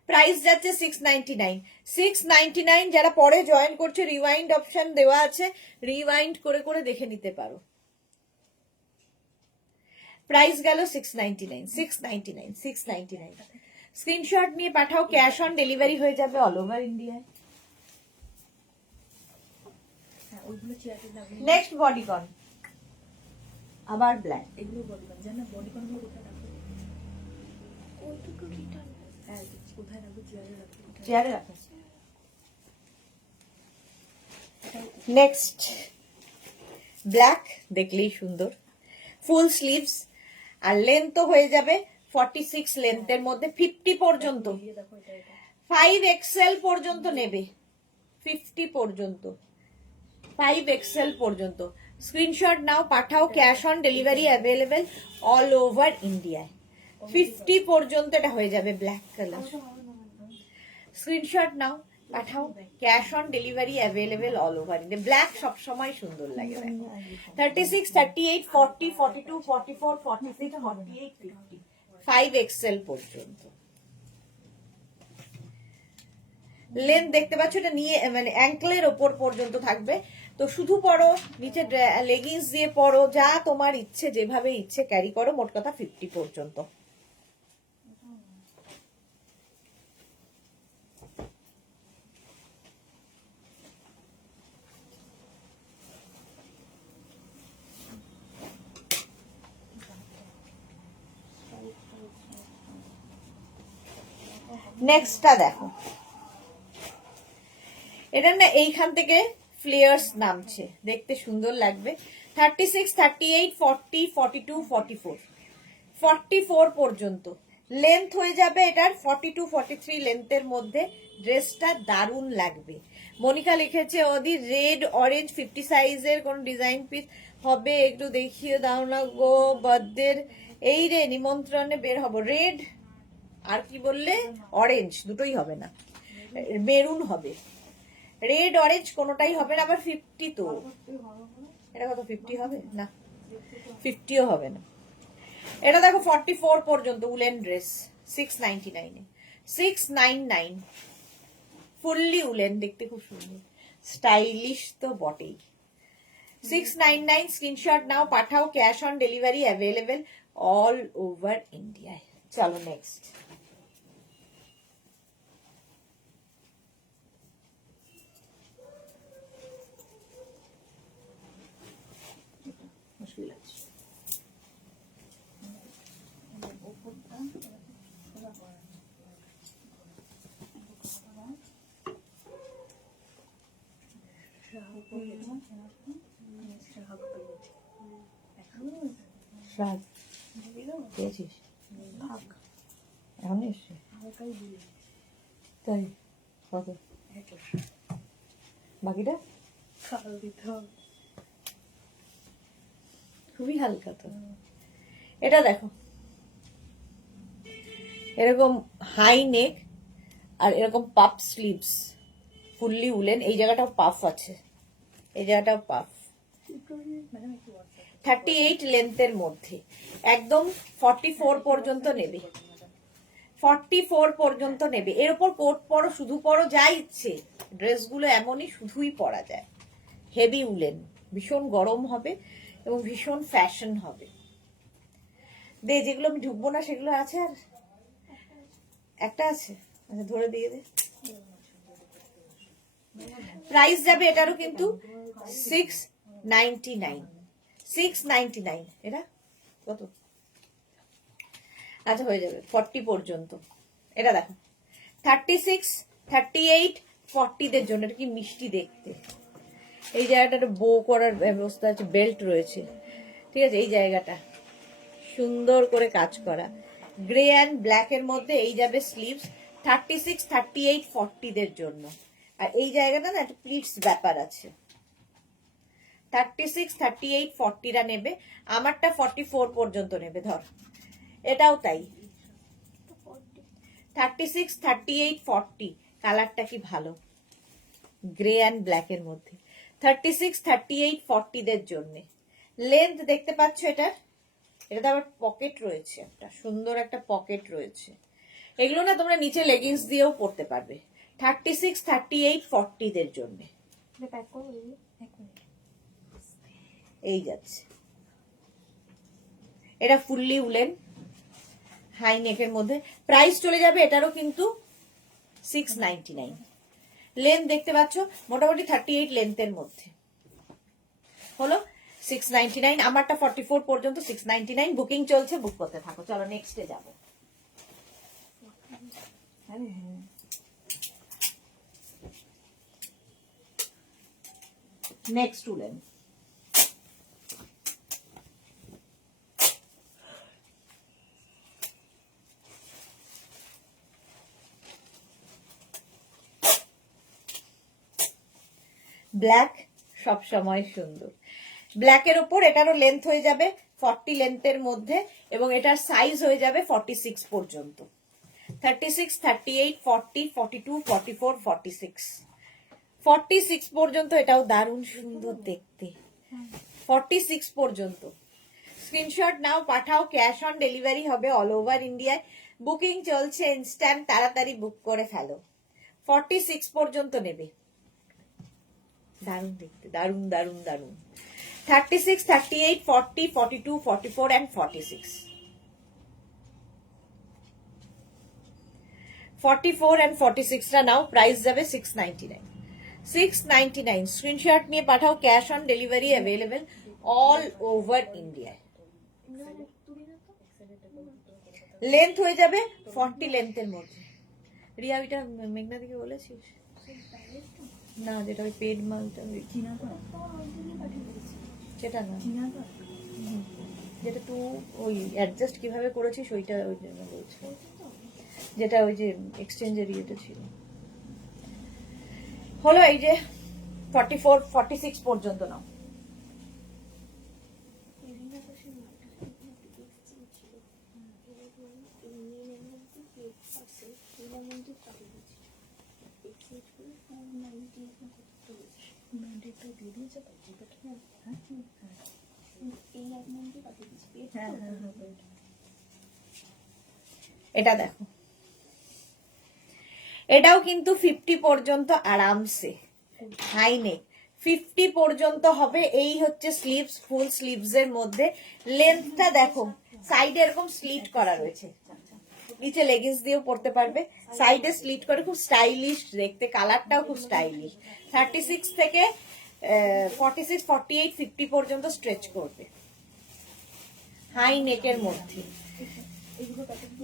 প্রাইস যাচ্ছে 699। 699 যারা পরে জয়েন করছে, রিওয়াইন্ড অপশন দেওয়া আছে, রিওয়াইন্ড করে করে দেখে নিতে পারো। প্রাইস গেল 699, 699, 699। স্ক্রিনশট নিয়ে পাঠাও, ক্যাশ অন ডেলিভারি হয়ে যাবে অল ওভার ইন্ডিয়ায়। নেক্সট বডিকন, আবার ব্ল্যাক। এগুলো বডিকন, জানো বডিকন গুলো কোথায় রাখবো? ওইটুকু রিটার্ন হ্যাঁ, কোথায় রাখবো? চেয়ারে রাখবো। চেয়ারে রাখো। নেক্সট ব্ল্যাক, দেখলেই সুন্দর, ফুল স্লিভস, আর লেন্থ তো হয়ে যাবে 46 লেন্থের মধ্যে, 50 পর্যন্ত, 5XL পর্যন্ত নেবে, 50 পর্যন্ত, 5XL পর্যন্ত। স্ক্রিনশট নাও, পাঠাও, cash on delivery available all over ইন্ডিয়ায়। 50 পর্যন্ত এটা হয়ে যাবে ব্ল্যাক কালার। স্ক্রিনশট নাও, পাঠাও, cash on delivery available all over India. Black সবসময় সুন্দর লাগে। 36, 38, 40, 42, 44, 46, 48, 50, 5XL পর্যন্ত লেন্থ দেখতে পাচ্ছ। এটা নিয়ে মানে অ্যাঙ্কলের ওপর পর্যন্ত থাকবে। তো শুধু পরো, নিচে লেগিংস দিয়ে পরো, যা তোমার ইচ্ছে, যেভাবে ইচ্ছে ক্যারি করো। মোট কথা 50 পর্যন্ত। নেক্সটটা দেখো, এটা না এইখান থেকে ফ্লেয়ার্স নামছে, দেখতে সুন্দর লাগবে। 36, 38, 40, 42, 44, 44 পর্যন্ত লেন্থ হয়ে যাবে এটার। 42, 43 লেন্থের মধ্যে ড্রেসটা দারুণ লাগবে। মনিকা লিখেছে ওদি রেড অরেঞ্জ 50 সাইজের কোন ডিজাইন পিস হবে, একটু দেখিয়ে দাও না গো, বার্থডের এই রে নিমন্ত্রণে বের হব। রেড আর কি বললে, অরেঞ্জ, দুটোই হবে না, মেরুন হবে। রেড অরেঞ্জ কোনোটাই হবে না। আবার 50 তো এটা কত, 50 হবে না, 50ও হবে না। এটা দেখো 44 পর্যন্ত উলেন ড্রেস, 699 এ, 699 ফুললি উলেন, দেখতে খুব সুন্দর, স্টাইলিশ তো বটেই। 699 স্ক্রিনশট নাও, পাঠাও, cash on delivery available all over ইন্ডিয়ায়। চলো নেক্সট। মুশকিল আছে। শ্রাদ পেয়েছিস? এখন এসছে তাই? কত বাকিটা? খুবই হালকা তো। এটা দেখো, এরকম হাই নেক আর এরকম পাফ স্লিভস, ফুললি উলেন। এই জায়গাটাও পাফ আছে, এই জায়গাটাও পাফ। 38 লেন্থের মধ্যে, একদম 44 পর্যন্ত নেবে। 44 পর্যন্ত নেবে। এর উপর কোট পরো, শুধু পরো, যা ইচ্ছে। ড্রেসগুলো এমনই শুধুই পরা যায়। হেভি উলেন, ভীষণ গরম হবে এবং ভীষণ ফ্যাশন হবে। দে, যেগুলো আমি ঢুকবো না সেগুলো আছে। আর একটা আছে, আচ্ছা ধরে দিয়ে দে। প্রাইস যাবে এটারও কিন্তু 699। 699 এটা কত? আচ্ছা হয়ে যাবে 40 পর্যন্ত। এটা দেখো 36, 38, 40 দের জন্য। এটা কি মিষ্টি দেখতে। এই জায়গাটা একটা বো করার ব্যবস্থা আছে, বেল্ট রয়েছে, ঠিক আছে। এই জায়গাটা সুন্দর করে কাজ করা, গ্রে অ্যান্ড ব্ল্যাক এর মধ্যে। এই যাবে স্লিভস 36, 38, 40 দের জন্য। আর এই জায়গাটা না একটা প্লিটস ব্যাপার আছে। 36, 38, 40রা নেবে। আমারটা 44 পর্যন্ত নেবে ধর। এটাও তাই 36, 38, 40। কালারটা কি ভালো, গ্রে অ্যান্ড ব্ল্যাক এর মধ্যে। 36, 38, 40 দের জন্য। লেন্থ দেখতে পাচ্ছ এটার। এটাতে আবার পকেট রয়েছে, একটা সুন্দর একটা পকেট রয়েছে। এগুলো না তোমরা নিচে লেগিংস দিয়েও পরতে পারবে। 36, 38, 40 দের জন্য। প্যাক করো দিদি। এই যাচ্ছে। এটা ফুললি উলেন, হাই নেকের মধ্যে। প্রাইস চলে যাবে এটারও কিন্তু 699। লেন্থ দেখতে পাচ্ছ মোটামুটি 38 লেন্থের মধ্যে। হলো 699। আমারটা 44 পর্যন্ত 699। বুকিং চলছে, বুক করতে থাকো। চলো নেক্সটে যাবো। Next woollen. ব্ল্যাক সব সময় সুন্দর। ব্ল্যাকের উপর এটারও লেন্থ হয়ে যাবে 40 লেন্থের মধ্যে এবং এটার সাইজ হয়ে যাবে 46 পর্যন্ত। 36, 38, 40, 42, 44, 46। 46 পর্যন্ত এটাও দারুণ সুন্দর দেখতে। 46 পর্যন্ত। স্ক্রিনশট নাও, পাঠাও। ক্যাশ অন ডেলিভারি হবে অল ওভার ইন্ডিয়ায়। বুকিং চলছে ইনস্ট্যান্ট, তাড়াতাড়ি বুক করে ফেলো। 46 পর্যন্ত নেবে। দারুণ দেখতে, দারুণ দারুণ দারুণ। 36, 38, 40, 42, 44 and 46। 44 and 46টা নাও। প্রাইস যাবে 699। 699। স্ক্রিনশট নিয়ে পাঠাও। Cash on delivery available all over ইন্ডিয়ায়। লেন্থ হয়ে যাবে 40 লেন্থের মধ্যে। রিয়া ওইটা মেঘনা দিকে বলেছিস না, যেটা ওই পেড মালটা সেটা না, যেটা তুই ওই অ্যাডজাস্ট কিভাবে করেছিস ওইটা, ওই জন্য বলছি। যেটা ওই যে এক্সচেঞ্জের ইয়েটা ছিল। হলো এই যে 44, 46 পর্যন্ত নাও। এটা দেখো, এটাও কিন্তু 50 পর্যন্ত আরামসে হাই নেক। 50 পর্যন্ত হবে। এই হচ্ছে স্লিভস, ফুল স্লিভস এর মধ্যে। লেন্থটা দেখো, সাইডে এরকম স্লিট করা রয়েছে, নিচে লেগিংস দিয়েও পরতে পারবে। সাইডে স্লিট করে, খুব স্টাইলিশ দেখতে। কালারটাও খুব স্টাইলিশ। 36 থেকে 46, 48, 50 পর্যন্ত স্ট্রেচ করবে। হাই নেকের মধ্যে।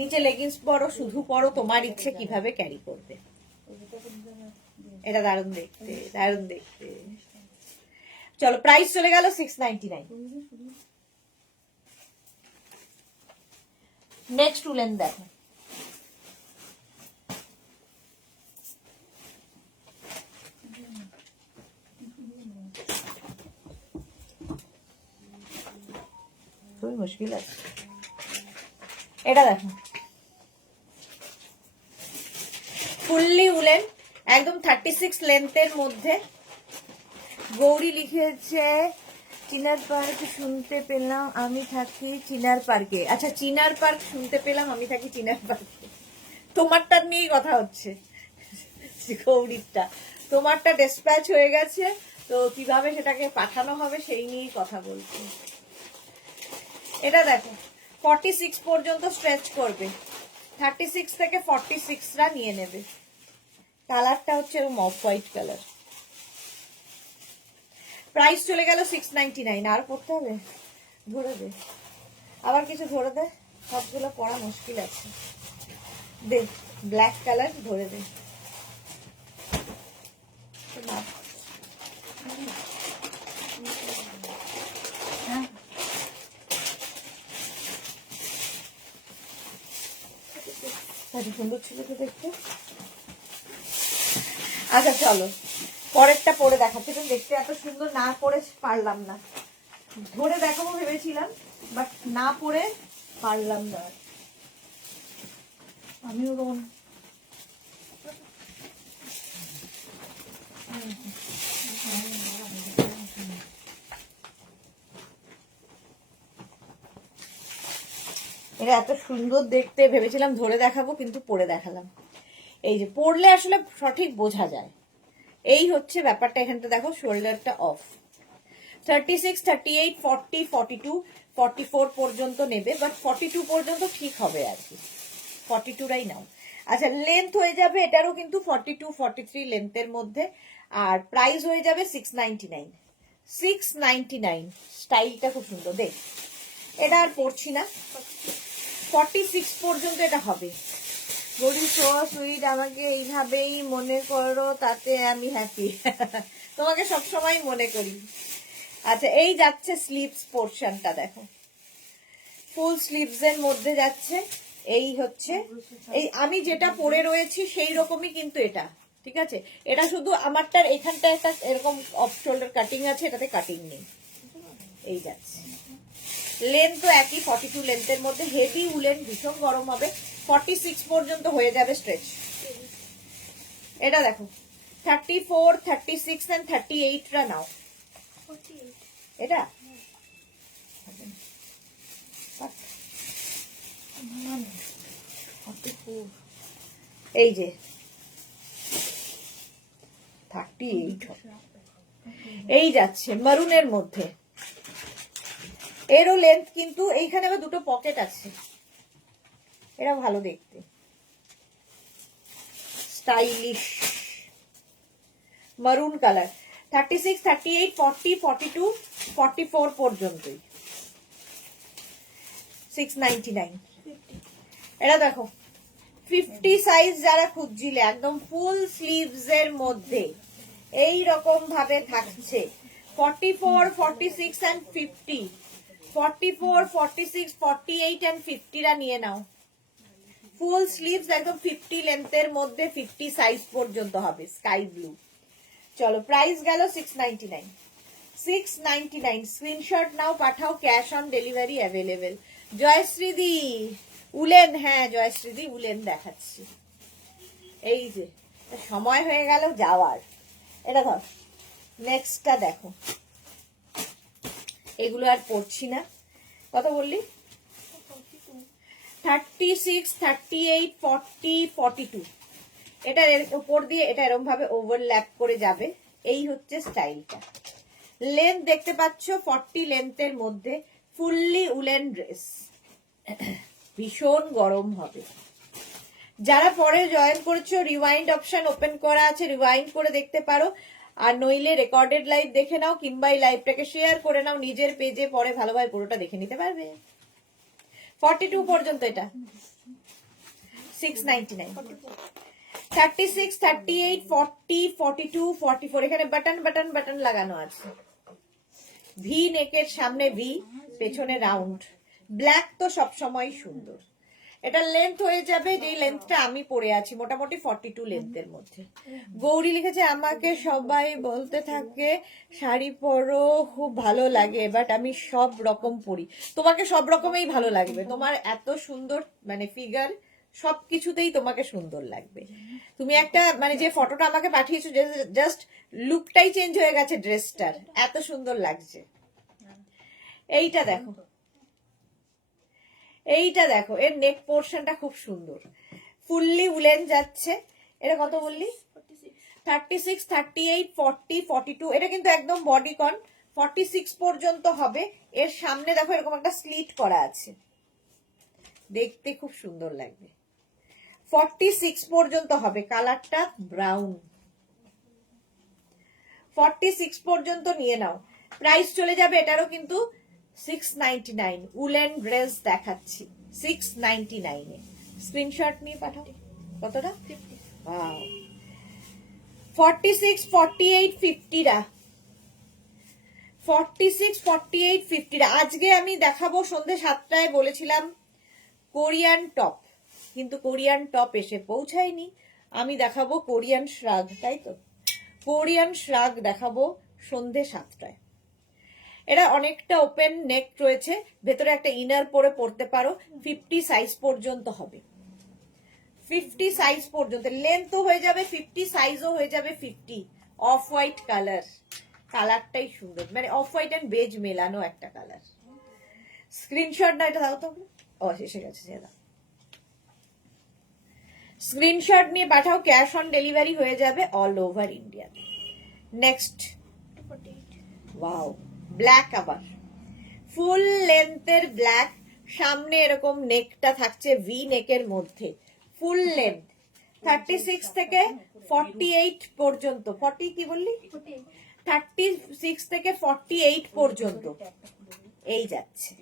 নিচে লেগিংস পরো, শুধু পরো, তোমার ইচ্ছে কিভাবে ক্যারি করবে। এটা দারুণ দেখতে, দারুণ দেখতে। চলো প্রাইস চলে গেল 699। নেক্সট উলেন দেখো। খুবই মুশকিল আছে। এটা দেখো, ফুললি উলেন, একদম 36 লেন্থের মধ্যে। গৌরী লিখেছে চিনার পার্ক শুনতে পেলাম আমি থাকি চিনার পার্কে। আচ্ছা, চিনার পার্ক শুনতে পেলাম আমি থাকি চিনার পার্কে। তোমারটা নিয়েই কথা হচ্ছে, গৌরীরটা। তোমারটা ডিসপ্যাচ হয়ে গেছে, তো কিভাবে সেটাকে পাঠানো হবে সেই নিয়েই কথা বলছি। এটা দেখো 46 পর্যন্ত স্ট্রেচ করবে, 36 থেকে 46রা নিয়ে নেবে। কালারটা হচ্ছে এরকম অফ হোয়াইট কালার। প্রাইস চলে গেল 699। আর পড়তে হবে, ধরে দে, আবার কিছু ধরে দে, সবগুলো পড়া মুশকিল আছে। দে ব্ল্যাক কালার ধরে দে। সুন্দর ছিল তো দেখতে। আচ্ছা চলো পরেরটা পরে দেখাচ্ছি। তুমি দেখতে এত সুন্দর, না পরে পারলাম না। ধরে দেখাবো ভেবেছিলাম, বাট না পরে পারলাম না। আমিও রোন এটা এত সুন্দর দেখতে ভেবেছিলাম ধরে দেখাবো, কিন্তু পরে দেখালাম। এই যে পরলে আসলে সঠিক বোঝা যায়, এই হচ্ছে ব্যাপারটা। এখানটা দেখো শোল্ডারটা অফ। 36, 38, 40, 42, 44 পর্যন্ত নেবে, বাট 42 পর্যন্ত ঠিক হবে আর কি, 42রাই নাও। আচ্ছা লেন্থ হয়ে যাবে এটারও কিন্তু 42, 43 লেন্থের মধ্যে। আর প্রাইস হয়ে যাবে 699। 699। স্টাইলটা খুব সুন্দর দেখ। এটা আর পড়ছি না, 46 পর্যন্ত এটা হবে। গৌরী সো সুইট, আমাকে এইভাবেই মনে করো, তাতে আমি হ্যাপি। তোমাকে সবসময় মনে করি। আচ্ছা এই যাচ্ছে স্লিভস পোর্শনটা দেখো, ফুল স্লিভস এর মধ্যে যাচ্ছে। এই হচ্ছে, এই আমি যেটা পরে রয়েছি সেই রকমই কিন্তু এটা, ঠিক আছে। এটা শুধু আমারটার এখানটা একটা এরকম অফ শোল্ডার কাটিং আছে, এটাতে কাটিং নেই। এই যাচ্ছে লেন্থ তো একই, 42 লেন্থের মধ্যে। হেভি উলেন, ভীষণ গরম হবে। 46 পর্যন্ত হয়ে যাবে স্ট্রেচ। এটা দেখো 34, 36 এন্ড 38রা নাও। 48 এটা এই যে 38 এই যাচ্ছে মারুনের মধ্যে। এরও লেন্থ কিন্তু এইখানে আবার দুটো পকেট আছে, এরা ভালো দেখতে, স্টাইলিশ মারুন কালার। 36, 38, 40, 42, 44 পর্যন্তই 699। এটা দেখো 50 সাইজ যারা খুঁজছিলে, একদম ফুল স্লিভস এর মধ্যে এই রকম ভাবে থাকছে। 44, 46 and 50, 44, 46, 48 and 50রা নিয়ে নাও। ফুল স্লিভস একদম 50 লেন্থের মধ্যে, 50 সাইজ পর্যন্ত হবে, স্কাই ব্লু। চলো প্রাইস গেল 699। 699 স্ক্রিনশট নাও, পাঠাও, ক্যাশ অন ডেলিভারি অ্যাভেলেবেল। জয়শ্রীদি উলেন, হ্যাঁ জয়শ্রীদি উলেন দেখাচ্ছি। এই যে সময় হয়ে গেল যাওয়ার। এটা ধর নেক্সটটা দেখো, এগুলো আর পড়ছি না। কত বললি? 36, 38, 40, 42। এটা উপর দিয়ে এটা এরকম ভাবে ওভারল্যাপ করে যাবে। এই হচ্ছে স্টাইলটা। লেন্থ দেখতে পাচ্ছ 40 লেন্থের মধ্যে, ফুললি উলেন ড্রেস, ভীষণ গরম হবে। যারা পরে জয়েন করেছো রিওয়াইন্ড অপশন ওপেন করা আছে, রিওয়াইন্ড করে দেখতে পারো। আর নইলে রেকর্ডেড লাইভ দেখে নাও, কিংবা এই লাইভটাকে শেয়ার করে নাও নিজের পেজে, পরে ভালোভাবে পুরোটা দেখে নিতে পারবে। 42 পর্যন্ত এটা 699। 36, 38, 40, 42, 44 এখানে বাটন বাটন বাটন লাগানো আছে। ভি নেকের সামনে ভি, পেছনে রাউন্ড। ব্ল্যাক তো সবসময় সুন্দর। এটা লেন্থ হয়ে যাবে, যেই লেন্থটা আমি পরে আছি, মোটামুটি 42 লেন্থের মধ্যে। গৌরী লিখেছে আমাকে সবাই বলতে থাকে শাড়ি পরো খুব ভালো লাগে, বাট আমি সব রকম পরি। তোমাকে সব রকমই ভালো লাগবে, তোমার এত সুন্দর মানে ফিগার, সবকিছুতেই তোমাকে সুন্দর লাগবে। তুমি একটা মানে যে ফটোটা আমাকে পাঠিয়েছো, জাস্ট লুকটাই চেঞ্জ হয়ে গেছে ড্রেসটার, এত সুন্দর লাগছে। এইটা দেখো, এইটা দেখো, এর নেক পোর্শনটা খুব সুন্দর। ফুললি উলেন যাচ্ছে। এটা কত বললি? 36, 38, 40, 42। এটা কিন্তু একদম বডিকন 46 পর্যন্ত হবে। এর সামনে দেখো এরকম একটা স্লিট করা আছে, দেখতে খুব সুন্দর লাগবে। 46 পর্যন্ত হবে, কালারটা ব্রাউন। 46 পর্যন্ত নিয়ে নাও। প্রাইস চলে যাবে এটারও কিন্তু 699। উলেন ড্রেস দেখাচ্ছি 699 এ। স্ক্রিনশট নিয়ে পাঠাও। কতটা? ওয়াও। 46, 48, 50 রা, 46, 48, 50 রা। আজকে আমি দেখাবো সন্ধ্যে 7টায়, বলেছিলাম কোরিয়ান টপ, কিন্তু কোরিয়ান টপ এসে পৌঁছায়নি। আমি দেখাবো কোরিয়ান শ্রাগ, তাই তো? কোরিয়ান শ্রাগ দেখাবো সন্ধ্যে 7টায়। এটা অনেকটা ওপেন নেক রয়েছে, ভেতরে একটা ইনার পরে পরতে পারো। 50 সাইজ পর্যন্ত হবে, 50 সাইজ পর্যন্ত। লেন্থও হয়ে যাবে 50, সাইজও হয়ে যাবে 50। অফ হোয়াইট কালার, কালারটাই সুন্দর, মানে অফ হোয়াইট এন্ড বেজ মেলানো একটা কালার। স্ক্রিনশট না এটা দাও তো। ও এসে গেছে, দাও। স্ক্রিনশট নিয়ে পাঠাও, ক্যাশ অন ডেলিভারি হয়ে যাবে all over India. Next, wow, black, আবার ফুল লেন্থের ব্ল্যাক। সামনে এরকম নেকটা থাকছে ভি নেকের মধ্যে, ফুল লেন্থ। 36 থেকে 48 পর্যন্ত। 40 কি বললি? 36 থেকে 48 পর্যন্ত এই যাচ্ছে।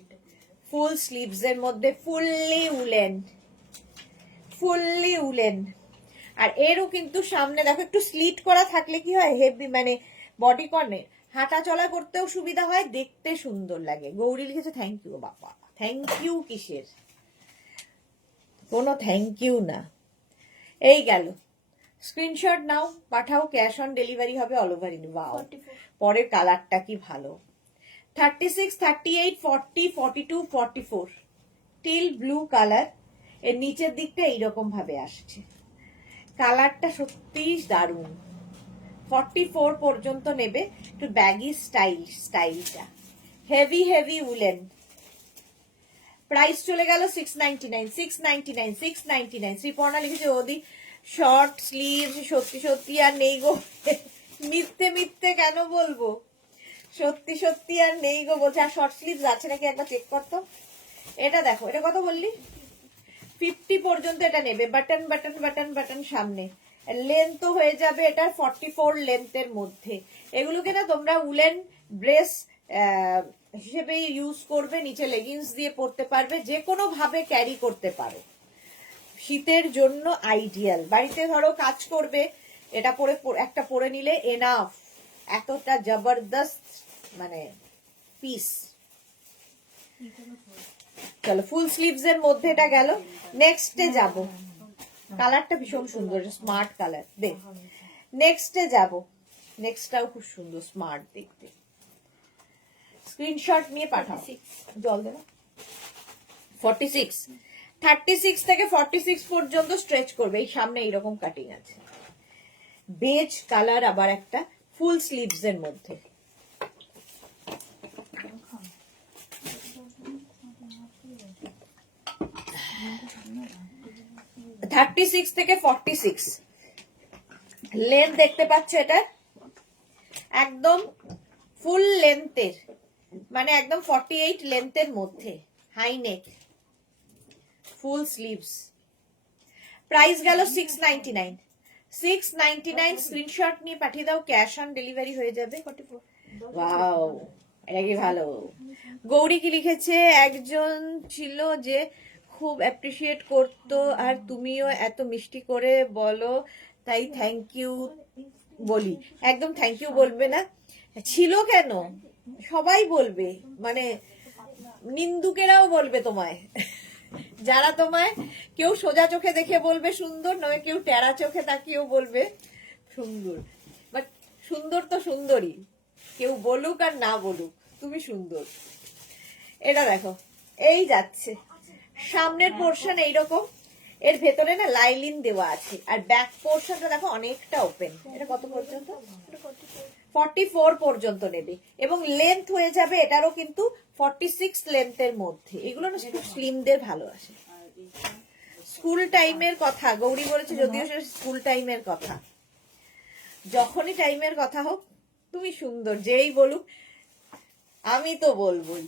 ফুল স্লিভস এর মধ্যে, ফুললি উলেন, ফুললি উলেন। আর এরও কিন্তু সামনে দেখো একটু স্লিট করা থাকলে কি হয়, হেভি মানে বডি কর্নে হাঁটা চলা করতেও সুবিধা হয়, দেখতে সুন্দর লাগে। গৌরী লিখেছে থ্যাংক ইউ। বাবা থ্যাংক ইউ কিসের, কোনো থ্যাংক ইউ না। এই গেল, স্ক্রিনশট নাও, পাঠাও, ক্যাশ অন ডেলিভারি হবে অল ওভার ইন্ডিয়া। ওয়াও, পরের কালারটা কি ভালো। 36, 38, 40, 42, 44 টিল ব্লু কালার। এর নিচের দিকটা এইরকম ভাবে আসছে, কালারটা সত্যি দারুণ। 44 পর্যন্ত নেবে, একটু ব্যাগি স্টাইলটা, হেভি হেভি উলেন। প্রাইস চলে গেল 699, 699, 699। শ্রীপর্ণা লিখেছে ওদি শর্ট স্লিভ সত্যি সত্যি আর নেই গো। মিথ্যে মিথ্যে কেন বলবো, সত্যি সত্যি আর নেই গো বলছে। আর শর্ট স্লিভ আছে নাকি একবার চেক করতো। এটা দেখো, এটা কত বললি? 50 পর্যন্ত এটা নেবে, বাটন বাটন বাটন বাটন সামনে। লেন্থ হয়ে যাবে এটা 44 লেন্থের মধ্যে। এগুলোকে না তোমরা উলেন ড্রেস হিসেবে ইউজ করবে, নিচে লেগিংস দিয়ে পরতে পারবে, যে কোনো ভাবে ক্যারি করতে পারো। শীতের জন্য আইডিয়াল। বাড়িতে ধরো কাজ করবে, এটা পরে একটা পরে নিলে এনাফ। এতটা জবরদস্ত মানে পিস। চলো, ফুল স্লিভস এর মধ্যে এটা গেল। নেক্সটে যাব, কালারটা ভীষণ সুন্দর, স্মার্ট কালার। দে, নেক্সটে যাব। নেক্সটটাও খুব সুন্দর, স্মার্ট দেখতে। স্ক্রিনশট নিয়ে পাঠাও, জল দেবো। 46, 36 থেকে 46 পর্যন্ত স্ট্রেচ করবে। এই সামনে এইরকম কাটিং আছে, বেজ কালার, আবার একটা ফুল স্লিভস এর মধ্যে। থার্টি সিক্স থেকে 46 লেন্থ দেখতে পাচ্ছ, এটা একদম ফুল লেন্থের, মানে একদম 48 লেন্থের মধ্যে, high neck, full sleeves. Price গেল 699, 699। স্ক্রিনশট নিয়ে পাঠিয়ে দাও, ক্যাশ অন ডেলিভারি হয়ে যাবে। ওয়াও, এটা কি ভালো। গৌরী কি লিখেছে, একজন ছিল যে খুব অ্যাপ্রিসিয়েট করতো, আর তুমিও এত মিষ্টি করে বলো, তাই থ্যাংক ইউ বলি। একদম থ্যাংক ইউ বলবে না, ছিল কেন, সবাই বলবে, মানে নিন্দুকেরাও বলবে তোমায়। যারা তোমায় কেউ সোজা চোখে দেখে বলবে সুন্দর, নয় কেউ টেরা চোখে তাকিয়েও বলবে সুন্দর। বাট সুন্দর তো সুন্দরই, কেউ বলুক আর না বলুক, তুমি সুন্দর। এটা দেখো, এই যাচ্ছে সামনের পোর্শন এইরকম, এর ভেতরে না লাইলিন দেওয়া আছে, আর ব্যাক পোর্শনটা দেখো অনেকটা ওপেন। এটা কত পর্যন্ত? 44 পর্যন্ত নেবে, এবং লেন্থ হয়ে যাবে এটারও কিন্তু 46 লেন্থের মধ্যে। এগুলো না একটু স্লিমদের ভালো আসে। স্কুল টাইমের কথা গৌরী বলেছে, যদিও সেটা স্কুল টাইমের কথা, যখনই টাইমের কথা হোক তুমি সুন্দর, যেই বলুক আমি তো বলবোই।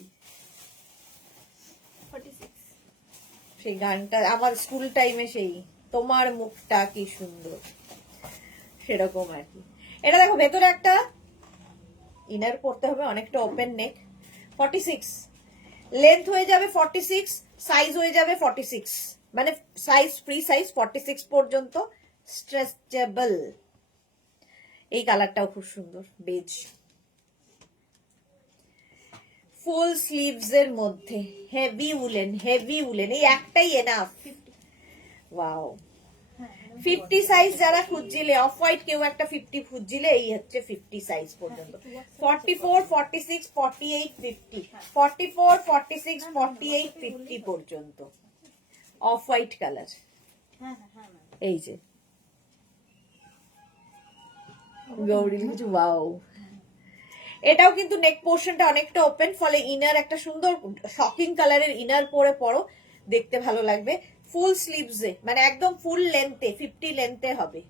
46 সেই গানটা আমার স্কুল টাইমে, সেই তোমার মুখটা কি সুন্দর, সেরকম আর কি। এটা দেখো ভেতরে একটা ইনার পড়তে হবে, অনেকটা ওপেন নেক। 46 লেন্থ হয়ে যাবে 46, সাইজ হয়ে যাবে 46, মানে সাইজ ফ্রি সাইজ 46 পর্যন্ত, স্ট্রেচেবল। এই কালারটাও খুব সুন্দর, বেজ। ফুল স্লিভস এর মধ্যে হেভি উলেন, হেভি উলেন, এই একটাই এনাফ। ওয়াও, 50 সাইজ যারা খুঁজছিলে, অফ হোয়াইট কেউ একটা 50 খুঁজছিলে, এই হচ্ছে 50 সাইজ পর্যন্ত। 44, 46, 48, 50, 44, 46, 48, 50 পর্যন্ত অফ হোয়াইট কালার। এই যে গৌরী লিখেছে ওয়াও। এটাও কিন্তু নেক পোর্শনটা অনেকটা ওপেন, ফলে ইনার একটা সুন্দর শকিং কালারের ইনার পরে পরো, দেখতে ভালো লাগবে। ফুল স্লিভসে, মানে একদম ফুল লেন্থে, 50 লেন্থে হবে,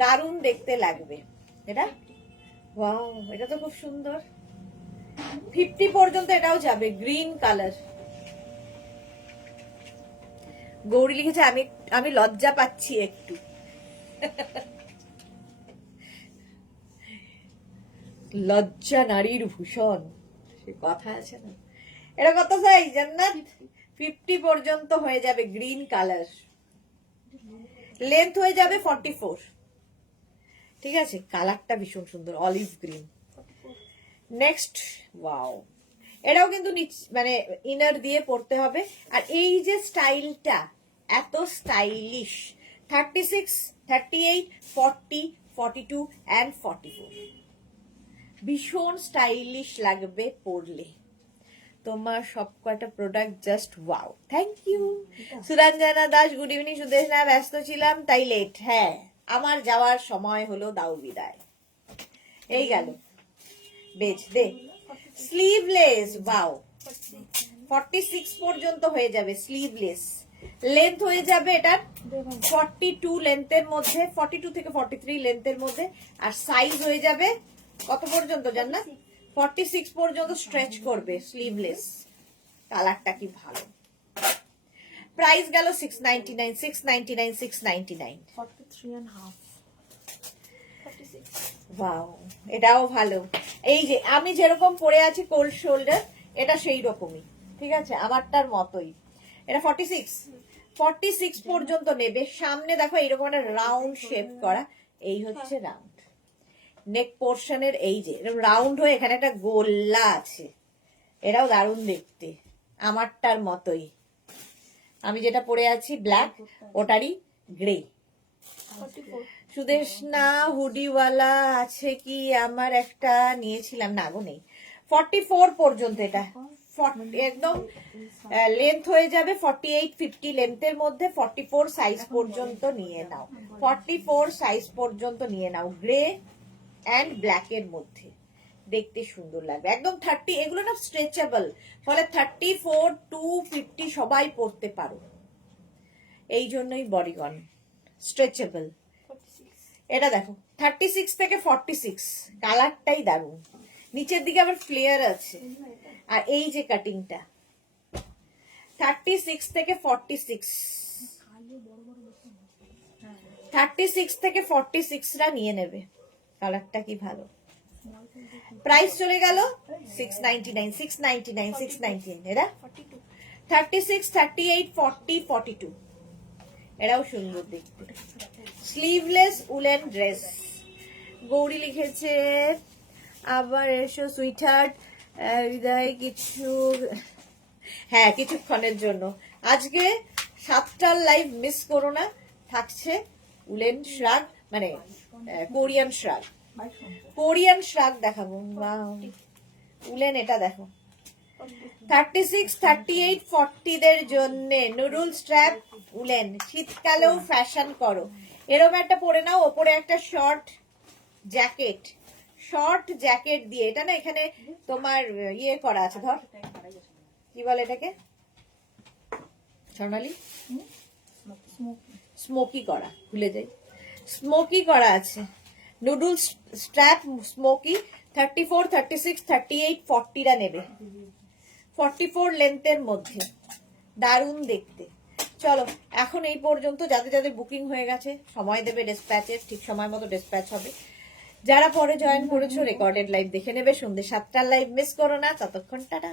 দারুণ দেখতে লাগবে এটা। ওয়াও, এটা তো খুব সুন্দর। 50 পর্যন্ত এটাও যাবে, গ্রিন কালার। গৌরী লিখেছে আমি লজ্জা পাচ্ছি একটু। লজ্জা নারীর ভূষণ, সে কথা আছে না। এটা কত সাইজ জান্নাত? 50 পর্যন্ত হয়ে যাবে, গ্রিন কালার। লেন্থ হয়ে যাবে 44। ঠিক আছে, কালারটা ভীষণ সুন্দর, অলিভ গ্রিন। নেক্সট, ওয়াও, এটাও কিন্তু মানে ইনার দিয়ে পড়তে হবে। আর এই যে স্টাইলটা এত স্টাইলিশ, 36, 38, 40, 42 and 44, ভীষণ স্টাইলিশ লাগবে পরলে। তোমার সব কয়টা product just wow, thank you. Suranjana Das, good evening. Sudeshna, ব্যস্ত ছিলাম তাই লেট। হ্যাঁ, আমার যাওয়ার সময় হলো, দাও বিদায়। এই গেল, বেচ দে। স্লিভলেস, ওয়াও, 46 পর্যন্ত হয়ে যাবে স্লিভলেস। লেন্থ হয়ে যাবে এটার 42 লেন্থের মধ্যে, 42 থেকে 43 লেন্থের মধ্যে। আর সাইজ হয়ে যাবে কত পর্যন্ত জান্নাত? 46 পর্যন্ত স্ট্রেচ করবে স্লিভলেস। কালারটা কি ভালো। প্রাইস গেল 699, 699, 699। 43.5 46 ওয়াও, এটাও ভালো। এই যে আমি যেরকম পরে আছি কোল্ড শোল্ডার, এটা সেই রকমই, ঠিক আছে, আমারটার মতোই। এটা 46 পর্যন্ত নেবে। সামনে দেখো এরকম একটা রাউন্ড শেপ করা, এই হচ্ছে রাউন্ড নেক পোর্শনের। এই যে এরকম রাউন্ড হয়ে এখানে একটা গোল্লা আছে, এটাও দারুণ দেখতে, আমারটার মতোই। আমি যেটা পরে আছি ব্ল্যাক, ওটারই গ্রে। 44 সুদেশনা, হুডিওয়ালা আছে কি? আমার একটা নিয়েছিলাম, না গো নেই। 44 পর্যন্ত এটা একদম লেন্থ হয়ে যাবে 48, 50 লেন্থের মধ্যে। 44 সাইজ পর্যন্ত নিয়ে নাও, 44 সাইজ পর্যন্ত নিয়ে নাও, গ্রে অ্যান্ড ব্ল্যাক এর মধ্যে, দেখতে সুন্দর লাগবে একদম। 30, এগুলো না স্ট্রেচেবল, ফলে 34 to 50 সবাই পরতে পারো, এই জন্যই বডিগন স্ট্রেচেবল। 46 এটা দেখো 36 থেকে 46, কালারটাই দারুণ। নিচের দিকে আবার ফ্লেয়ার আছে, আর এই যে কাটিংটা 36 থেকে 46, 36 থেকে 46 রা নিয়ে নেবে, কালারটা কি ভালো। প্রাইস চলে গেল 699, 699, 699। এরা 42 36, 38, 40, 42, এরাও সুন্দর দেখতে। Sleeveless woollen dress. গৌরী লিখেছে আবার এসো সুইটহার্ট, হৃদয় কিছু, হ্যাঁ কিছুক্ষণের জন্য। আজকে 7টার লাইভ মিস করো না, থাকছে উলেন শ্রাগ, মানে কোরিয়ান শ্রাগ, কোরিয়ান শ্রাগ দেখাবো। উলেন এটা দেখো 36, 38, 40 দের জন্য নুডল স্ট্র্যাপ উলেন, শীতকালেও ফ্যাশন করো। এরকম একটা পরে নাও, ওপরে একটা শর্ট জ্যাকেট দিয়ে, এটা না এখানে তোমার ইয়ে করা আছে, ধর কি বলে এটাকে, সোনালি স্মোক স্মোকি করা, ভুলে যাই, স্মোকি করা আছে। নুডলস স্ট্র্যাপ স্মোকি 34, 36, 38, 40টা নেবে, 44 লেন্থের মধ্যে, দারুণ দেখতে। চলো এখন এই পর্যন্ত, যাদের যাদের বুকিং হয়ে গেছে সময় দেবে ডিসপ্যাচের, ঠিক সময় মতো ডিসপ্যাচ হবে। যারা পরে জয়েন করেছো রেকর্ডেড লাইভ দেখে নেবে, সন্ধ্যে 7টার লাইভ মিস করো না। ততক্ষণ টাটা।